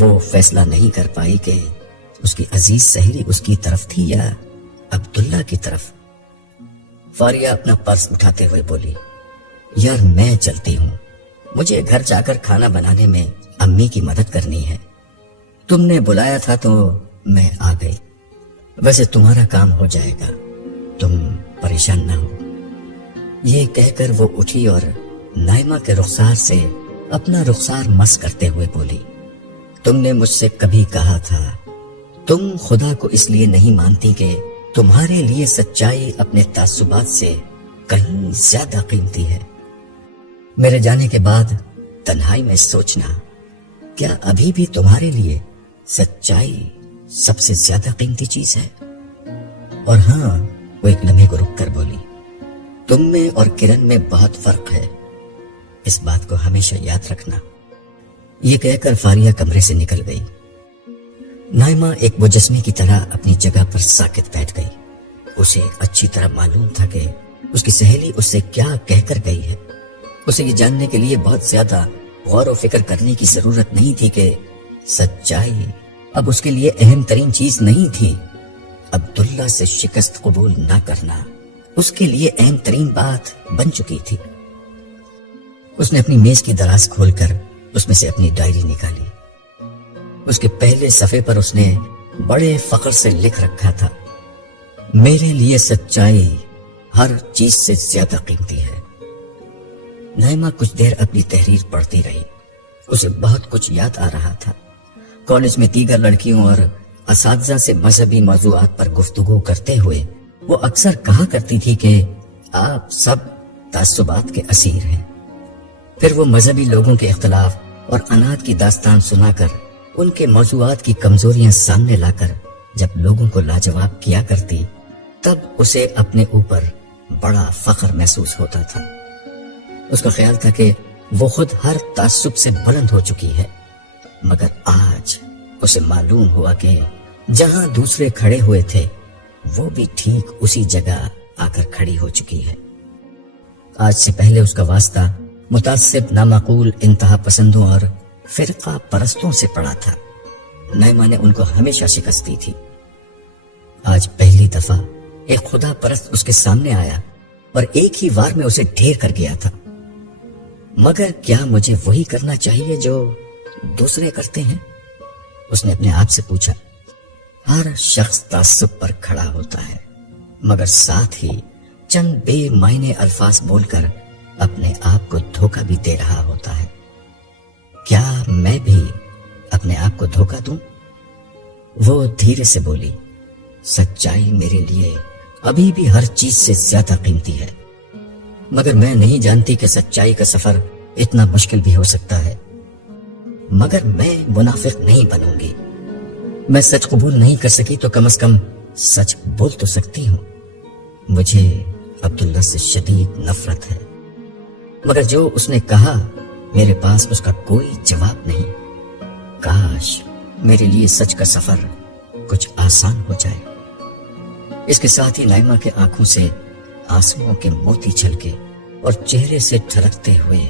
وہ فیصلہ نہیں کر پائی کہ اس کی عزیز سہیلی اس کی طرف تھی یا عبداللہ کی طرف۔ فاریہ اپنا پرس اٹھاتے ہوئے بولی، یار میں چلتی ہوں، مجھے گھر جا کر کھانا بنانے میں امی کی مدد کرنی ہے۔ تم نے بلایا تھا تو میں آ گئی، ویسے تمہارا کام ہو جائے گا، تم پریشان نہ ہو۔ یہ کہہ کر وہ اٹھی اور نائمہ کے رخسار سے اپنا رخسار مس کرتے ہوئے بولی، تم نے مجھ سے کبھی کہا تھا تم خدا کو اس لیے نہیں مانتی کہ تمہارے لیے سچائی اپنے تعصبات سے کہیں زیادہ قیمتی ہے۔ میرے جانے کے بعد تنہائی میں سوچنا، کیا ابھی بھی تمہارے لیے سچائی سب سے زیادہ قیمتی چیز ہے؟ اور ہاں، وہ ایک لمحے کو رک کر بولی، تم میں اور کرن میں بہت فرق ہے، اس بات کو ہمیشہ یاد رکھنا۔ یہ کہہ کر فاریہ کمرے سے نکل گئی۔ نائمہ ایک مجسمے کی طرح اپنی جگہ پر ساکت بیٹھ گئی۔ اسے اچھی طرح معلوم تھا کہ اس کی سہیلی اس سے کیا کہہ کر گئی ہے۔ اسے یہ جاننے کے لیے بہت زیادہ غور و فکر کرنے کی ضرورت نہیں تھی کہ سچائی اب اس کے لیے اہم ترین چیز نہیں تھی۔ عبداللہ سے شکست قبول نہ کرنا اس کے لیے اہم ترین بات بن چکی تھی۔ اس نے اپنی میز کی دراز کھول کر اس میں سے اپنی ڈائری نکالی۔ اس کے پہلے صفحے پر اس نے بڑے فخر سے لکھ رکھا تھا، میرے لیے سچائی ہر چیز سے زیادہ قیمتی ہے۔ نائمہ کچھ دیر اپنی تحریر پڑھتی رہی۔ اسے بہت کچھ یاد آ رہا تھا۔ کالج میں دیگر لڑکیوں اور اساتذہ سے مذہبی موضوعات پر گفتگو کرتے ہوئے وہ اکثر کہا کرتی تھی کہ آپ سب تعصبات کے اسیر ہیں۔ پھر وہ مذہبی لوگوں کے اختلاف اور انات کی داستان سنا کر ان کے موضوعات کی کمزوریاں سامنے لا کر جب لوگوں کو لاجواب کیا کرتی، تب اسے اپنے اوپر بڑا فخر محسوس ہوتا تھا۔ اس کا خیال تھا کہ وہ خود ہر تعصب سے بلند ہو چکی ہے، مگر آج اسے معلوم ہوا کہ جہاں دوسرے کھڑے ہوئے تھے وہ بھی ٹھیک اسی جگہ آ کر کھڑی ہو چکی ہے۔ آج سے پہلے اس کا واسطہ متعصب، نامعقول، انتہا پسندوں اور فرقہ پرستوں سے پڑا تھا۔ نائمہ نے ان کو ہمیشہ شکست دی تھی۔ آج پہلی دفعہ ایک خدا پرست اس کے سامنے آیا اور ایک ہی وار میں اسے ڈھیر کر گیا تھا۔ مگر کیا مجھے وہی کرنا چاہیے جو دوسرے کرتے ہیں؟ اس نے اپنے آپ سے پوچھا۔ ہر شخص تعصب پر کھڑا ہوتا ہے، مگر ساتھ ہی چند بے معنی الفاظ بول کر اپنے آپ کو دھوکہ بھی دے رہا ہوتا ہے۔ کیا میں بھی اپنے آپ کو دھوکہ دوں؟ وہ دھیرے سے بولی، سچائی میرے لیے ابھی بھی ہر چیز سے زیادہ قیمتی ہے، مگر میں نہیں جانتی کہ سچائی کا سفر اتنا مشکل بھی ہو سکتا ہے۔ مگر میں منافق نہیں بنوں گی۔ میں سچ قبول نہیں کر سکی تو کم از کم سچ بول تو سکتی ہوں۔ مجھے عبداللہ سے شدید نفرت ہے، مگر جو اس نے کہا میرے پاس اس کا کوئی جواب نہیں۔ کاش میرے لیے سچ کا سفر کچھ آسان ہو جائے۔ اس کے ساتھ ہی نائمہ کے آنکھوں سے آنسوؤں کے موتی چھلکے اور چہرے سے ٹھڑکتے ہوئے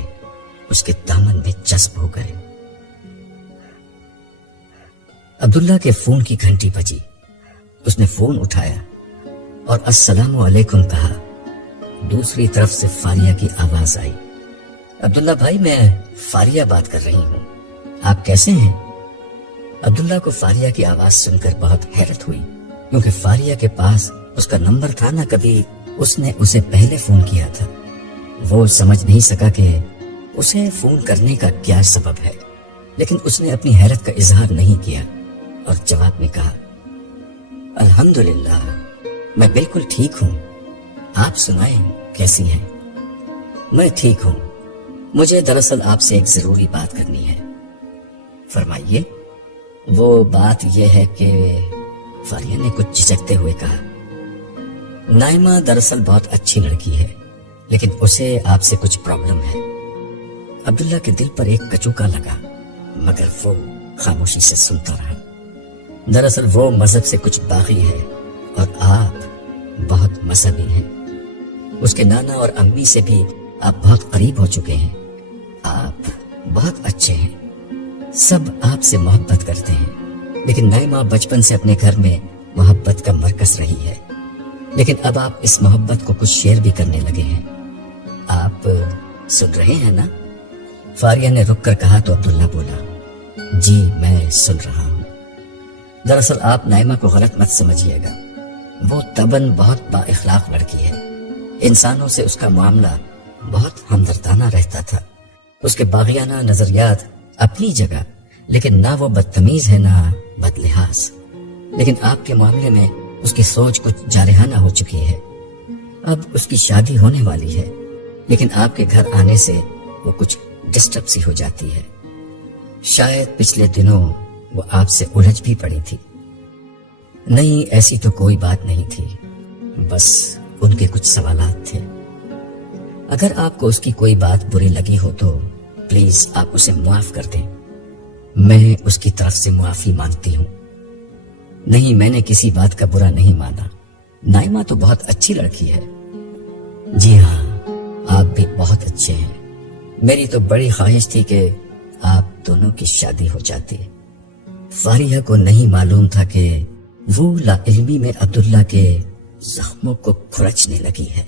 اس کے دامن میں جذب ہو گئے۔ عبداللہ کے فون کی گھنٹی بجی۔ اس نے فون اٹھایا اور السلام علیکم کہا۔ دوسری طرف سے فاریہ کی آواز آئی۔ عبداللہ بھائی، میں فاریہ بات کر رہی ہوں، آپ کیسے ہیں؟ عبداللہ کو فاریہ کی آواز سن کر بہت حیرت ہوئی، کیونکہ فاریہ کے پاس اس کا نمبر تھا نہ کبھی اس نے اسے پہلے فون کیا تھا۔ وہ سمجھ نہیں سکا کہ اسے فون کرنے کا کیا سبب ہے، لیکن اس نے اپنی حیرت کا اظہار نہیں کیا اور جواب میں کہا، الحمدللہ میں بالکل ٹھیک ہوں، آپ سنائیں کیسی ہیں؟ میں ٹھیک ہوں، مجھے دراصل آپ سے ایک ضروری بات کرنی ہے۔ فرمائیے۔ وہ بات یہ ہے کہ فاریہ نے کچھ جھجکتے ہوئے کہا، نائمہ دراصل بہت اچھی لڑکی ہے، لیکن اسے آپ سے کچھ پرابلم ہے۔ عبداللہ کے دل پر ایک کچوکا لگا، مگر وہ خاموشی سے سنتا رہا۔ دراصل وہ مذہب سے کچھ باغی ہے اور آپ بہت مذہبی ہیں۔ اس کے نانا اور امی سے بھی آپ بہت قریب ہو چکے ہیں۔ آپ بہت اچھے ہیں، سب آپ سے محبت کرتے ہیں، لیکن نائمہ بچپن سے اپنے گھر میں محبت کا مرکز رہی ہے، لیکن اب آپ اس محبت کو کچھ شیئر بھی کرنے لگے ہیں۔ آپ سن رہے ہیں نا؟ فاریہ نے رک کر کہا تو عبداللہ بولا، جی میں سن رہا ہوں۔ دراصل آپ نائمہ کو غلط مت سمجھیے گا، وہ طبعاً بہت با اخلاق لڑکی ہے، انسانوں سے اس کا معاملہ بہت ہمدردانہ رہتا تھا۔ اس کے باغیانہ نظریات اپنی جگہ، لیکن نہ وہ بدتمیز ہے نہ بدلحاظ، لیکن آپ کے معاملے میں اس کی سوچ کچھ جارحانہ ہو چکی ہے۔ اب اس کی شادی ہونے والی ہے، لیکن آپ کے گھر آنے سے وہ کچھ ڈسٹرب سی ہو جاتی ہے۔ شاید پچھلے دنوں وہ آپ سے الجھ بھی پڑی تھی۔ نہیں، ایسی تو کوئی بات نہیں تھی، بس ان کے کچھ سوالات تھے۔ اگر آپ کو اس کی کوئی بات بری لگی ہو تو پلیز آپ اسے معاف کر دیں، میں اس کی طرف سے معافی مانگتی ہوں۔ نہیں، میں نے کسی بات کا برا نہیں مانا، نائمہ تو بہت اچھی لڑکی ہے۔ جی ہاں، آپ بھی بہت اچھے ہیں، میری تو بڑی خواہش تھی کہ آپ دونوں کی شادی ہو جاتی۔ فاریہ کو نہیں معلوم تھا کہ وہ لا علمی میں عبداللہ کے زخموں کو کھرچنے لگی ہے،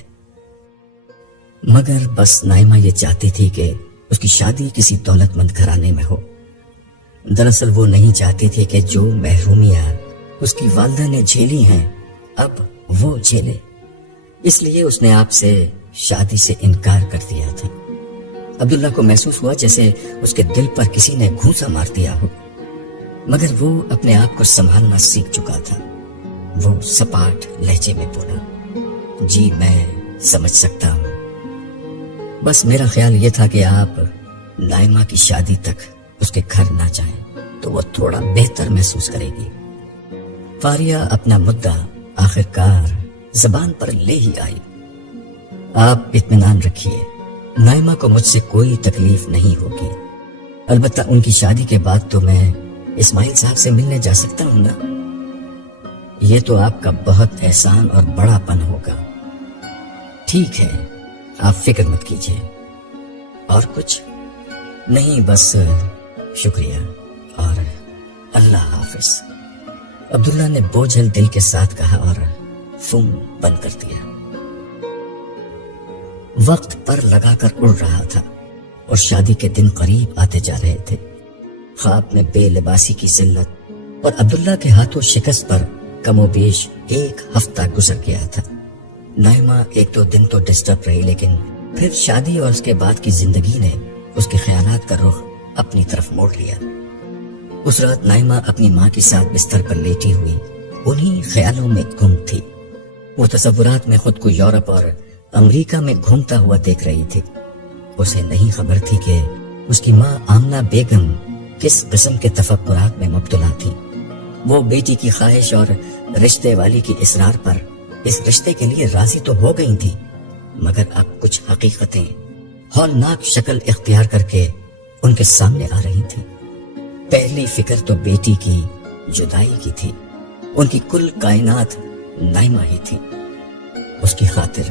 مگر بس نائمہ یہ چاہتی تھی کہ اس کی شادی کسی دولت مند گھرانے میں ہو۔ دراصل وہ نہیں چاہتی تھی کہ جو محرومیاں اس کی والدہ نے جھیلی ہیں اب وہ جھیلے، اس لیے اس نے آپ سے شادی سے انکار کر دیا تھا۔ عبداللہ کو محسوس ہوا جیسے اس کے دل پر کسی نے گھونسا مار دیا ہو، مگر وہ اپنے آپ کو سنبھالنا سیکھ چکا تھا۔ وہ سپاٹ لہجے میں بولا، جی میں سمجھ سکتا ہوں، بس میرا خیال یہ تھا کہ آپ نائمہ کی شادی تک اس کے گھر نہ جائیں تو وہ تھوڑا بہتر محسوس کرے گی۔ فاریہ اپنا مدعا آخرکار زبان پر لے ہی آئی۔ آپ اطمینان رکھیے، نائمہ کو مجھ سے کوئی تکلیف نہیں ہوگی، البتہ ان کی شادی کے بعد تو میں اسماعیل صاحب سے ملنے جا سکتا ہوں نا؟ یہ تو آپ کا بہت احسان اور بڑا پن ہوگا۔ ٹھیک ہے، آپ فکر مت کیجیے۔ اور کچھ نہیں، بس شکریہ اور اللہ حافظ۔ عبداللہ نے بوجھل دل کے ساتھ کہا اور فون بند کر دیا۔ وقت پر لگا کر اڑ رہا تھا اور شادی کے دن قریب آتے جا رہے تھے۔ خواب میں بے لباسی کی ذلت اور عبداللہ کے ہاتھوں شکست پر کم و بیش 1 ہفتہ گزر گیا تھا۔ نائمہ 1-2 دن تو ڈسٹرب رہی، لیکن پھر شادی اور اس کے بعد کی زندگی نے اس کے خیالات کا رخ اپنی طرف موڑ لیا۔ اس رات نائمہ اپنی ماں کے ساتھ بستر پر لیٹی ہوئی انہی خیالوں میں گم تھی۔ وہ تصورات میں خود کو یورپ اور امریکہ میں گھومتا ہوا دیکھ رہی تھی۔ اسے نہیں خبر تھی کہ اس کی ماں آمنہ بیگم کس قسم کے تفکرات میں مبتلا تھی۔ وہ بیٹی کی خواہش اور رشتے والی کی اصرار پر اس رشتے کے لیے راضی تو ہو گئی تھی، مگر اب کچھ حقیقتیں ہولناک شکل اختیار کر کے ان کے سامنے آ رہی تھی۔ پہلی فکر تو بیٹی کی جدائی کی تھی، ان کی کل کائنات نائمہ ہی تھی۔ اس کی خاطر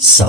100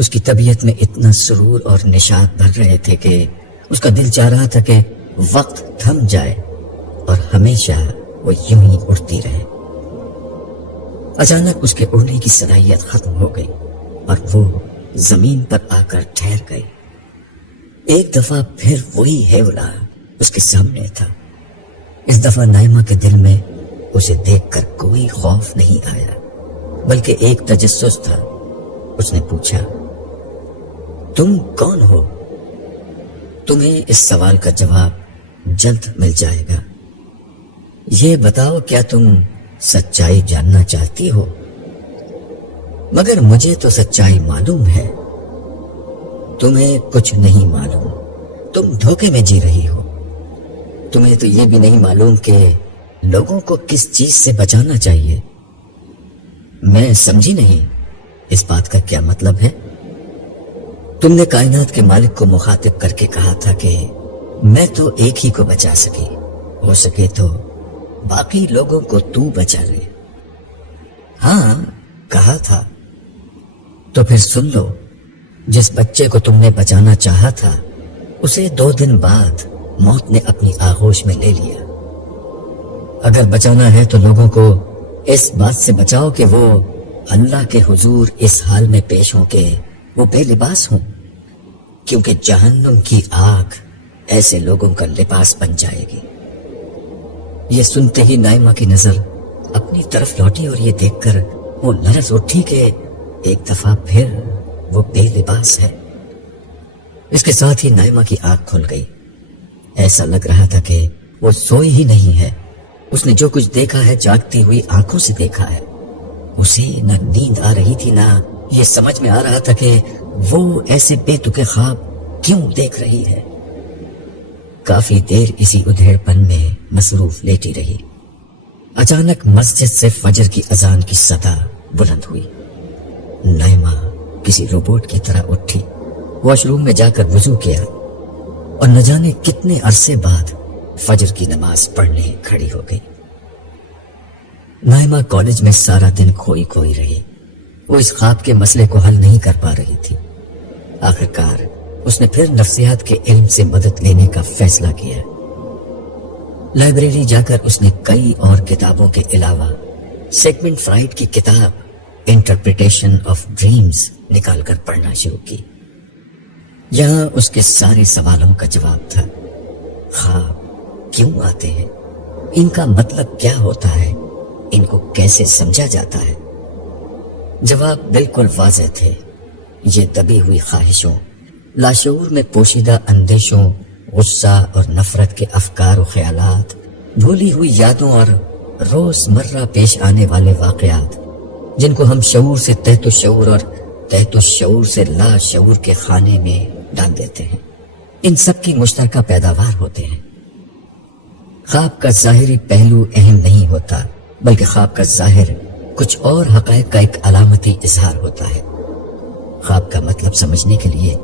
اس کی طبیعت میں اتنا سرور اور نشاط بھر رہے تھے کہ اس کا دل چاہ رہا تھا کہ وقت تھم جائے اور ہمیشہ وہ یوں ہی اڑتی رہے۔ اچانک اس کے اڑنے کی صلاحیت ختم ہو گئی اور وہ زمین پر آ کر ٹھہر گئی۔ ایک دفعہ پھر وہی ہیولا اس کے سامنے تھا۔ اس دفعہ نائمہ کے دل میں اسے دیکھ کر کوئی خوف نہیں آیا، بلکہ ایک تجسس تھا۔ اس نے پوچھا، تم کون ہو؟ تمہیں اس سوال کا جواب جلد مل جائے گا۔ یہ بتاؤ، کیا تم سچائی جاننا چاہتی ہو؟ مگر مجھے تو سچائی معلوم ہے۔ تمہیں کچھ نہیں معلوم، تم دھوکے میں جی رہی ہو۔ تمہیں تو یہ بھی نہیں معلوم کہ لوگوں کو کس چیز سے بچانا چاہیے۔ میں سمجھی نہیں، اس بات کا کیا مطلب ہے؟ تم نے کائنات کے مالک کو مخاطب کر کے کہا تھا کہ میں تو ایک ہی کو بچا سکی، ہو سکے تو باقی لوگوں کو تو بچا لے۔ ہاں کہا تھا۔ تو پھر سن لو، جس بچے کو تم نے بچانا چاہا تھا اسے 2 دن بعد موت نے اپنی آغوش میں لے لیا۔ اگر بچانا ہے تو لوگوں کو اس بات سے بچاؤ کہ وہ اللہ کے حضور اس حال میں پیش ہوں کہ وہ بے لباس ہوں، کیونکہ جہنم کی آگ ایسے لوگوں کا لباس بن جائے گی۔ یہ سنتے ہی نائمہ کی نظر اپنی طرف لوٹی اور یہ دیکھ کر وہ لرز اٹھی کہ ایک دفعہ پھر وہ بے لباس ہے۔ اس کے ساتھ ہی نائمہ کی آنکھ کھل گئی۔ ایسا لگ رہا تھا کہ وہ سوئی ہی نہیں ہے۔ اس نے جو کچھ دیکھا ہے جاگتی ہوئی آنکھوں سے دیکھا ہے۔ اسے نہ نیند آ رہی تھی، نہ یہ سمجھ میں آ رہا تھا کہ وہ ایسے بے تکے خواب کیوں دیکھ رہی ہے۔ کافی دیر اسی ادھیڑ پن میں مصروف لیٹی رہی۔ اچانک مسجد سے فجر کی اذان کی صدا بلند ہوئی۔ نائمہ کسی روبوٹ کی طرح اٹھی، واش روم میں جا کر وضو کیا اور نہ جانے کتنے عرصے بعد فجر کی نماز پڑھنے کھڑی ہو گئی۔ نائمہ کالج میں سارا دن کھوئی کھوئی رہی۔ وہ اس خواب کے مسئلے کو حل نہیں کر پا رہی تھی۔ آخرکار اس نے پھر نفسیات کے علم سے مدد لینے کا فیصلہ کیا۔ لائبریری جا کر اس نے کئی اور کتابوں کے علاوہ سیگمنٹ فرائڈ کی کتاب انٹرپریٹیشن آف ڈریمز نکال کر پڑھنا شروع کی۔ یہاں اس کے سارے سوالوں کا جواب تھا۔ خواب کیوں آتے ہیں؟ ان کا مطلب کیا ہوتا ہے؟ ان کو کیسے سمجھا جاتا ہے؟ جواب بالکل واضح تھے۔ یہ دبی ہوئی خواہشوں، لاشعور میں پوشیدہ اندیشوں، غصہ اور نفرت کے افکار و خیالات، بھولی ہوئی یادوں اور روز مرہ پیش آنے والے واقعات، جن کو ہم شعور سے تحت الشعور اور تحت الشعور سے لا شعور کے خانے میں ڈال دیتے ہیں، ان سب کی مشترکہ پیداوار ہوتے ہیں۔ خواب کا ظاہری پہلو اہم نہیں ہوتا، بلکہ خواب کا ظاہر کچھ اور حقائق کا ایک علامتی اظہار ہوتا ہے۔ خواب کا مطلب سمجھنے کے لیے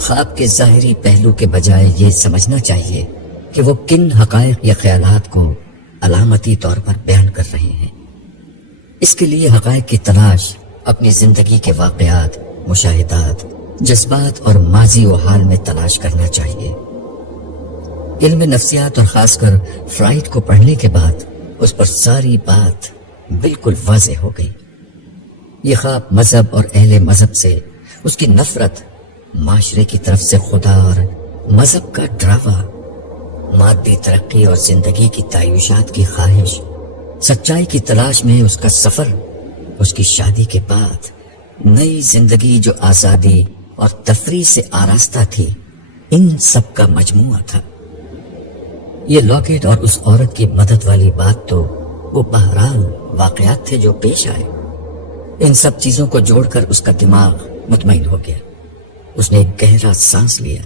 خواب کے ظاہری پہلو کے بجائے یہ سمجھنا چاہیے کہ وہ کن حقائق یا خیالات کو علامتی طور پر بیان کر رہے ہیں۔ اس کے لیے حقائق کی تلاش اپنی زندگی کے واقعات، مشاہدات، جذبات اور ماضی و حال میں تلاش کرنا چاہیے۔ علم نفسیات اور خاص کر فرائڈ کو پڑھنے کے بعد اس پر ساری بات بالکل واضح ہو گئی۔ یہ خواب مذہب اور اہل مذہب سے اس کی نفرت، معاشرے کی طرف سے خدا اور مذہب کا ڈراوا، مادی ترقی اور زندگی کی تعیشات کی خواہش، سچائی کی تلاش میں اس کا سفر، اس کی شادی کے بعد نئی زندگی جو آزادی اور تفریح سے آراستہ تھی، ان سب کا مجموعہ تھا۔ یہ لاکٹ اور اس عورت کی مدد والی بات تو وہ بہرحال واقعات تھے جو پیش آئے۔ ان سب چیزوں کو جوڑ کر اس کا دماغ مطمئن ہو گیا۔ اس نے ایک گہرا سانس لیا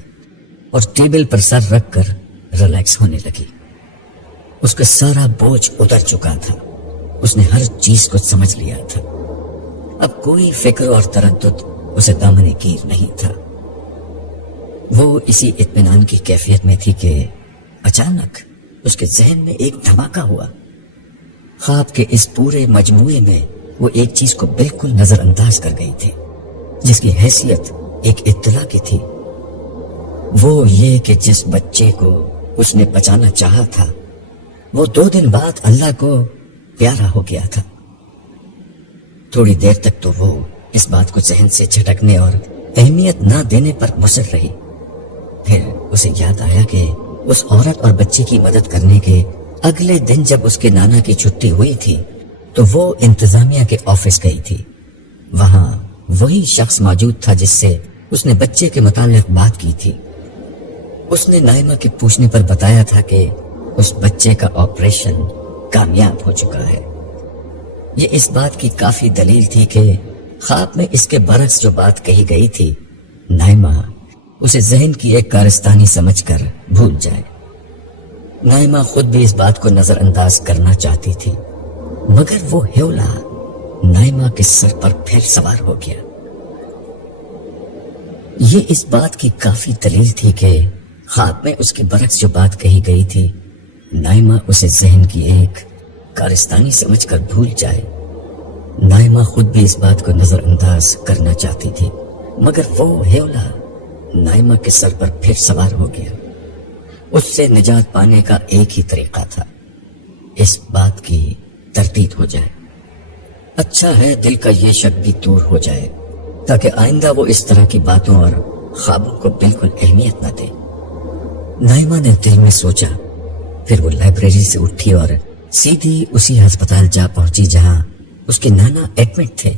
اور ٹیبل پر سر رکھ کر ریلیکس ہونے لگی۔ اس کا سارا بوجھ اتر چکا تھا۔ اس نے ہر چیز کو سمجھ لیا تھا۔ اب کوئی فکر اور تردد اسے دامن گیر نہیں تھا۔ وہ اسی اطمینان کی کیفیت میں تھی کہ اچانک اس کے ذہن میں ایک دھماکہ ہوا۔ خواب کے اس پورے مجموعے میں وہ ایک چیز کو بالکل نظر انداز کر گئی تھی۔ جس کی حیثیت ایک اطلاع کی تھی، وہ یہ کہ جس بچے کو اس نے بچانا چاہا تھا وہ 2 دن بعد اللہ کو پیارا ہو گیا تھا۔ تھوڑی دیر تک تو وہ اس بات کو ذہن سے جھٹکنے اور اہمیت نہ دینے پر مصر رہی۔ پھر اسے یاد آیا کہ اس عورت اور بچے کی مدد کرنے کے اگلے دن جب اس کے نانا کی چھٹی ہوئی تھی تو وہ انتظامیہ کے آفس گئی تھی۔ وہاں وہی شخص موجود تھا جس سے اس نے بچے کے متعلق بات کی تھی۔ اس نے نائمہ کے پوچھنے پر بتایا تھا کہ اس بچے کا آپریشن کامیاب ہو چکا ہے۔ یہ اس بات کی کافی دلیل تھی کہ خواب میں اس کے برعکس جو بات کہی گئی تھی، نائمہ اسے ذہن کی ایک کارستانی سمجھ کر بھول جائے۔ نائمہ خود بھی اس بات کو نظر انداز کرنا چاہتی تھی، مگر وہ ہیولا نائمہ کے سر پر پھر سوار ہو گیا۔ یہ اس بات کی کافی دلیل تھی کہ خواب میں اس کے برعکس جو بات کہی گئی تھی، نائمہ اسے ذہن کی ایک کارستانی سمجھ کر بھول جائے۔ نائمہ خود بھی اس بات کو نظر انداز کرنا چاہتی تھی، مگر وہ ہیولا نائمہ کے سر پر پھر سوار ہو گیا۔ اس سے نجات پانے کا ایک ہی طریقہ تھا، اس بات کی تردید ہو جائے۔ اچھا ہے دل کا یہ شک بھی دور ہو جائے تاکہ آئندہ وہ اس طرح کی باتوں اور خوابوں کو بالکل اہمیت نہ دے۔ نائمہ نے دل میں سوچا۔ پھر وہ لائبریری سے اٹھی اور سیدھی اسی ہسپتال جا پہنچی جہاں اس کے نانا ایڈمٹ تھے۔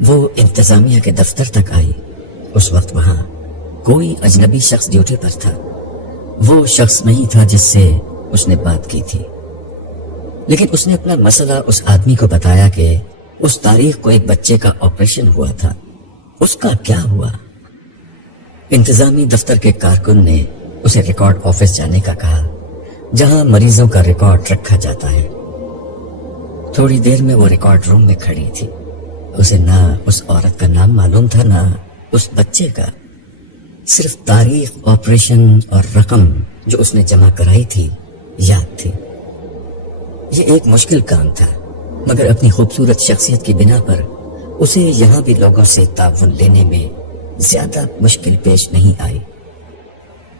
وہ انتظامیہ کے دفتر تک آئی۔ اس وقت وہاں کوئی اجنبی شخص ڈیوٹی پر تھا۔ وہ شخص نہیں تھا جس سے اس نے بات کی تھی، لیکن اس نے اپنا مسئلہ اس آدمی کو بتایا کہ اس تاریخ کو ایک بچے کا آپریشن ہوا تھا۔ اس کا کیا ہوا؟ انتظامی دفتر کے کارکن نے اسے ریکارڈ آفس جانے کا کہا، جہاں مریضوں کا ریکارڈ رکھا جاتا ہے۔ تھوڑی دیر میں وہ ریکارڈ روم میں کھڑی تھی۔ اسے نہ اس عورت کا نام معلوم تھا نہ اس بچے کا، صرف تاریخ، آپریشن اور رقم جو اس نے جمع کرائی تھی یاد تھی۔ یہ ایک مشکل کام تھا، مگر اپنی خوبصورت شخصیت کی بنا پر اسے یہاں بھی لوگوں سے تعاون لینے میں زیادہ مشکل پیش نہیں آئی۔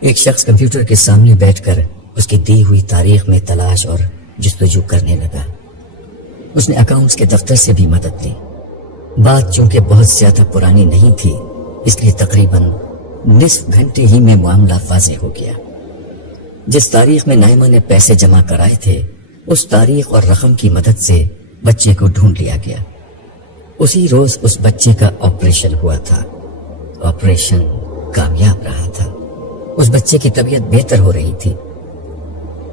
ایک شخص کمپیوٹر کے سامنے بیٹھ کر اس کی دی ہوئی تاریخ میں تلاش اور جستجو کرنے لگا۔ اس نے اکاؤنٹس کے دفتر سے بھی مدد لی۔ بات چونکہ بہت زیادہ پرانی نہیں تھی، اس لیے تقریباً نصف گھنٹے ہی میں معاملہ واضح ہو گیا۔ جس تاریخ میں نائمہ نے پیسے جمع کرائے تھے، اس تاریخ اور رقم کی مدد سے بچے کو ڈھونڈ لیا گیا۔ اسی روز اس بچے کا آپریشن ہوا تھا۔ آپریشن کامیاب رہا تھا۔ اس بچے کی طبیعت بہتر ہو رہی تھی،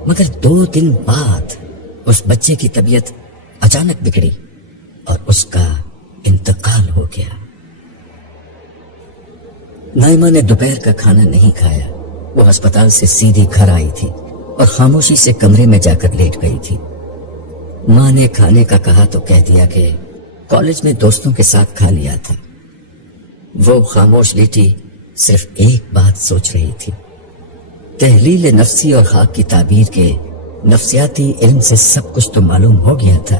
مگر 2 دن بعد اس بچے کی طبیعت اچانک بگڑی اور اس کا انتقال ہو گیا۔ نائمہ نے دوپہر کا کھانا نہیں کھایا۔ وہ ہسپتال سے سیدھی گھر آئی تھی اور خاموشی سے کمرے میں جا کر لیٹ گئی تھی۔ ماں نے کھانے کا کہا تو کہہ دیا کہ کالج میں دوستوں کے ساتھ کھا لیا تھا۔ وہ خاموش لیٹی صرف ایک بات سوچ رہی تھی۔ تحلیل نفسی اور خاک کی تعبیر کے نفسیاتی علم سے سب کچھ تو معلوم ہو گیا تھا،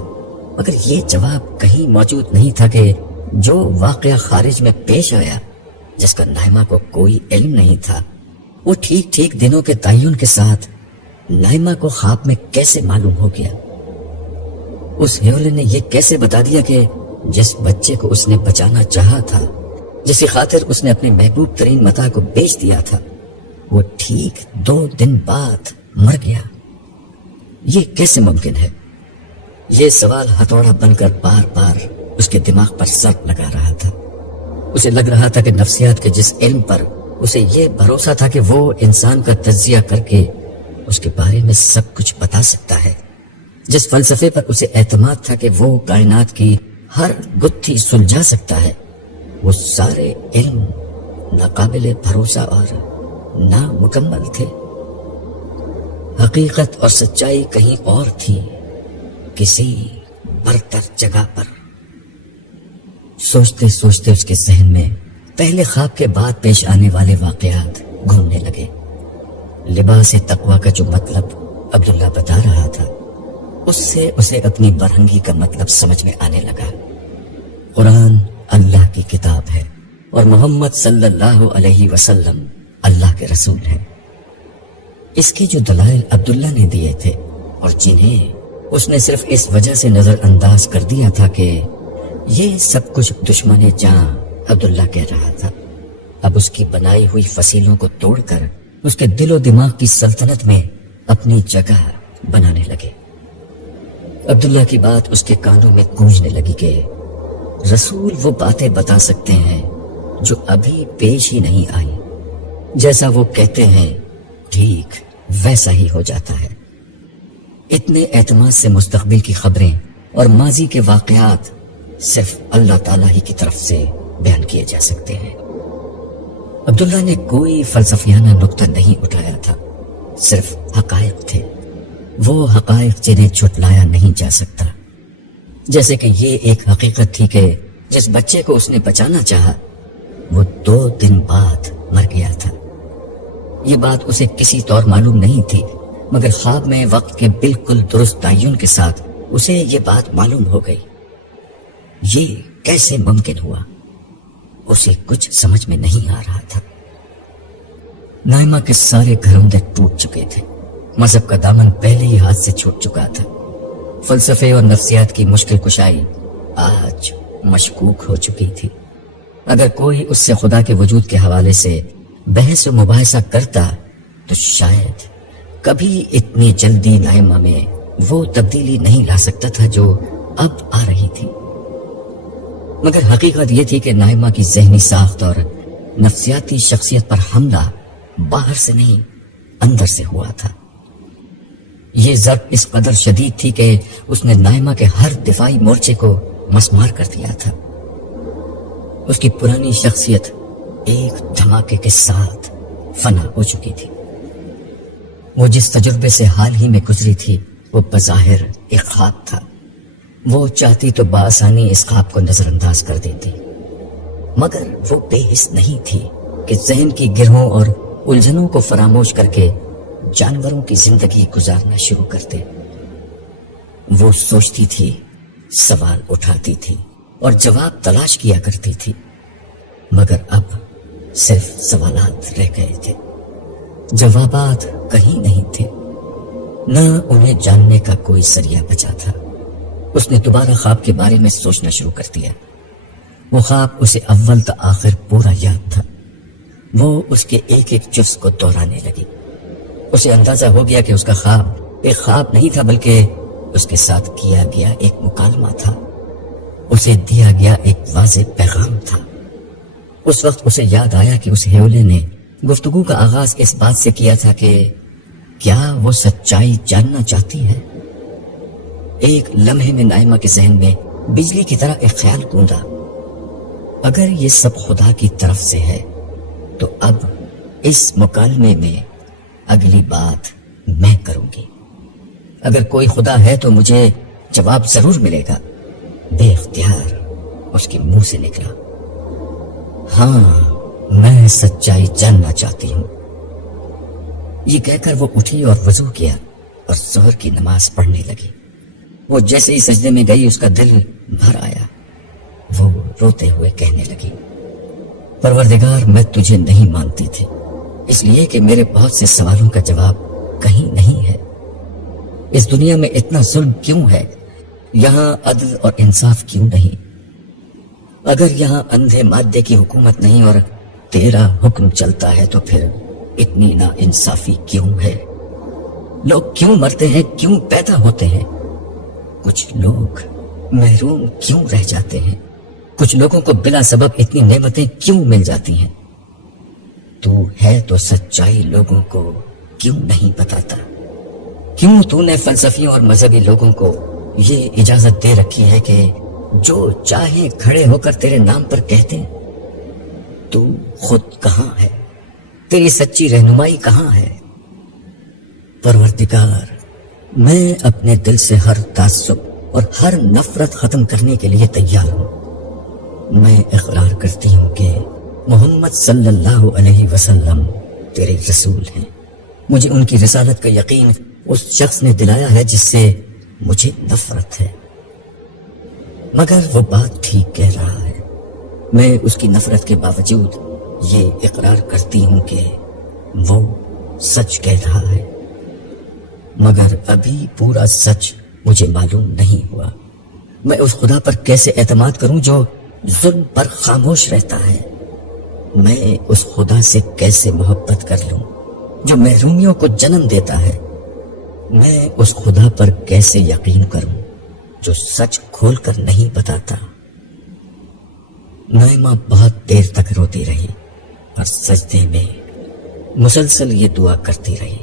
مگر یہ جواب کہیں موجود نہیں تھا کہ جو واقعہ خارج میں پیش آیا، جس کا نائمہ کو کوئی علم نہیں تھا، وہ ٹھیک ٹھیک دنوں کے تعین کے ساتھ نائمہ کو خواب میں کیسے معلوم ہو گیا؟ اس ہیولے نے یہ کیسے بتا دیا کہ جس بچے کو اس نے بچانا چاہا تھا، جس کی خاطر اس نے اپنے محبوب ترین متاع کو بیچ دیا تھا، وہ ٹھیک 2 دن بعد مر گیا؟ یہ کیسے ممکن ہے؟ یہ سوال ہتھوڑا بن کر بار بار اس کے دماغ پر ضرب لگا رہا تھا۔ اسے لگ رہا تھا کہ نفسیات کے جس علم پر اسے یہ بھروسہ تھا کہ وہ انسان کا تجزیہ کر کے اس کے بارے میں سب کچھ بتا سکتا ہے، جس فلسفے پر اسے اعتماد تھا کہ وہ کائنات کی ہر گتھی سلجھا سکتا ہے، وہ سارے علم ناقابل بھروسہ اور نامکمل تھے۔ حقیقت اور سچائی کہیں اور تھی، کسی برتر جگہ پر۔ سوچتے سوچتے اس کے ذہن میں پہلے خواب کے بعد پیش آنے والے واقعات گھومنے لگے۔ لباس تقویٰ کا جو مطلب عبداللہ بتا رہا تھا، اس سے اسے اپنی برہنگی کا مطلب سمجھ میں آنے لگا۔ قرآن اللہ کی کتاب ہے اور محمد صلی اللہ علیہ وسلم اللہ کے رسول ہیں۔ اس کے جو دلائل عبداللہ نے دیے تھے اور جنہیں اس نے صرف اس وجہ سے نظر انداز کر دیا تھا کہ یہ سب کچھ دشمن جاں عبداللہ کہہ رہا تھا، اب اس کی بنائی ہوئی فصیلوں کو توڑ کر اس کے دل و دماغ کی سلطنت میں اپنی جگہ بنانے لگے۔ عبداللہ کی بات اس کے کانوں میں گونجنے لگی کہ رسول وہ باتیں بتا سکتے ہیں جو ابھی پیش ہی نہیں آئی، جیسا وہ کہتے ہیں ٹھیک ویسا ہی ہو جاتا ہے۔ اتنے اعتماد سے مستقبل کی خبریں اور ماضی کے واقعات صرف اللہ تعالیٰ ہی کی طرف سے بیان کیے جا سکتے ہیں۔ عبداللہ نے کوئی فلسفیانہ نقطہ نہیں اٹھایا تھا، صرف حقائق تھے، وہ حقائق جنہیں جھٹلایا نہیں جا سکتا۔ جیسے کہ یہ ایک حقیقت تھی کہ جس بچے کو اس نے بچانا چاہا وہ 2 دن بعد مر گیا تھا۔ یہ بات اسے کسی طور معلوم نہیں تھی، مگر خواب میں وقت کے بالکل درست تعین کے ساتھ اسے یہ بات معلوم ہو گئی۔ یہ کیسے ممکن ہوا؟ اسے کچھ سمجھ میں نہیں آ رہا تھا۔ نائمہ کے سارے گھروندے ٹوٹ چکے تھے، مذہب کا دامن پہلے ہی ہاتھ سے چھوٹ چکا تھا، فلسفے اور نفسیات کی مشکل کشائی آج مشکوک ہو چکی تھی۔ اگر کوئی اس سے خدا کے وجود کے حوالے سے بحث و مباحثہ کرتا تو شاید کبھی اتنی جلدی نائمہ میں وہ تبدیلی نہیں لا سکتا تھا جو اب آ رہی تھی۔ مگر حقیقت یہ تھی کہ نائمہ کی ذہنی ساخت اور نفسیاتی شخصیت پر حملہ باہر سے نہیں اندر سے ہوا تھا۔ یہ ضرب اس قدر شدید تھی کہ اس نے نائمہ کے ہر دفاعی مورچے کو مسمار کر دیا تھا۔ اس کی پرانی شخصیت ایک دھماکے کے ساتھ فنا ہو چکی تھی۔ وہ جس تجربے سے حال ہی میں گزری تھی وہ بظاہر ایک خواب تھا۔ وہ چاہتی تو بآسانی اس خواب کو نظر انداز کر دیتی، مگر وہ بے حس نہیں تھی کہ ذہن کی گرہوں اور الجھنوں کو فراموش کر کے جانوروں کی زندگی گزارنا شروع کر دے۔ وہ سوچتی تھی، سوال اٹھاتی تھی اور جواب تلاش کیا کرتی تھی، مگر اب صرف سوالات رہ گئے تھے، جوابات کہیں نہیں تھے، نہ انہیں جاننے کا کوئی ذریعہ بچا تھا۔ اس نے دوبارہ خواب کے بارے میں سوچنا شروع کر دیا۔ وہ خواب اسے اول تا آخر پورا یاد تھا۔ وہ اس کے ایک ایک جز کو دہرانے لگی۔ اسے اندازہ ہو گیا کہ اس کا خواب ایک خواب نہیں تھا، بلکہ اس کے ساتھ کیا گیا ایک مکالمہ تھا، اسے دیا گیا ایک واضح پیغام تھا۔ اس وقت اسے یاد آیا کہ اس ہیولے نے گفتگو کا آغاز اس بات سے کیا تھا کہ کیا وہ سچائی جاننا چاہتی ہے۔ ایک لمحے میں نائمہ کے ذہن میں بجلی کی طرح ایک خیال گوندا، اگر یہ سب خدا کی طرف سے ہے تو اب اس مکالمے میں اگلی بات میں کروں گی۔ اگر کوئی خدا ہے تو مجھے جواب ضرور ملے گا۔ بے اختیار اس کے منہ سے نکلا، ہاں میں سچائی جاننا چاہتی ہوں۔ یہ کہہ کر وہ اٹھی اور وضو کیا اور ظہر کی نماز پڑھنے لگی۔ وہ جیسے ہی سجدے میں گئی اس کا دل بھر آیا۔ وہ روتے ہوئے کہنے لگی، پروردگار میں تجھے نہیں مانتی تھی، اس لیے کہ میرے بہت سے سوالوں کا جواب کہیں نہیں ہے۔ اس دنیا میں اتنا ظلم کیوں ہے؟ یہاں عدل اور انصاف کیوں نہیں؟ اگر یہاں اندھے مادے کی حکومت نہیں اور تیرا حکم چلتا ہے تو پھر اتنی نا انصافی کیوں ہے؟ لوگ کیوں مرتے ہیں، کیوں پیدا ہوتے ہیں؟ کچھ لوگ محروم کیوں رہ جاتے ہیں؟ کچھ لوگوں کو بلا سبب اتنی نعمتیں کیوں مل جاتی ہیں؟ تو ہے تو سچائی لوگوں کو کیوں نہیں بتاتا؟ کیوں تو نے فلسفیوں اور مذہبی لوگوں کو یہ اجازت دے رکھی ہے کہ جو چاہے کھڑے ہو کر تیرے نام پر کہتے ہیں؟ تو خود کہاں ہے؟ تیری سچی رہنمائی کہاں ہے؟ پروردگار، میں اپنے دل سے ہر تعصب اور ہر نفرت ختم کرنے کے لیے تیار ہوں۔ میں اقرار کرتی ہوں کہ محمد صلی اللہ علیہ وسلم تیرے رسول ہیں۔ مجھے ان کی رسالت کا یقین اس شخص نے دلایا ہے جس سے مجھے نفرت ہے، مگر وہ بات ٹھیک کہہ رہا ہے۔ میں اس کی نفرت کے باوجود یہ اقرار کرتی ہوں کہ وہ سچ کہہ رہا ہے، مگر ابھی پورا سچ مجھے معلوم نہیں ہوا۔ میں اس خدا پر کیسے اعتماد کروں جو ظلم پر خاموش رہتا ہے؟ میں اس خدا سے کیسے محبت کر لوں جو محرومیوں کو جنم دیتا ہے؟ میں اس خدا پر کیسے یقین کروں جو سچ کھول کر نہیں بتاتا؟ نائمہ بہت دیر تک روتی رہی اور سجدے میں مسلسل یہ دعا کرتی رہی،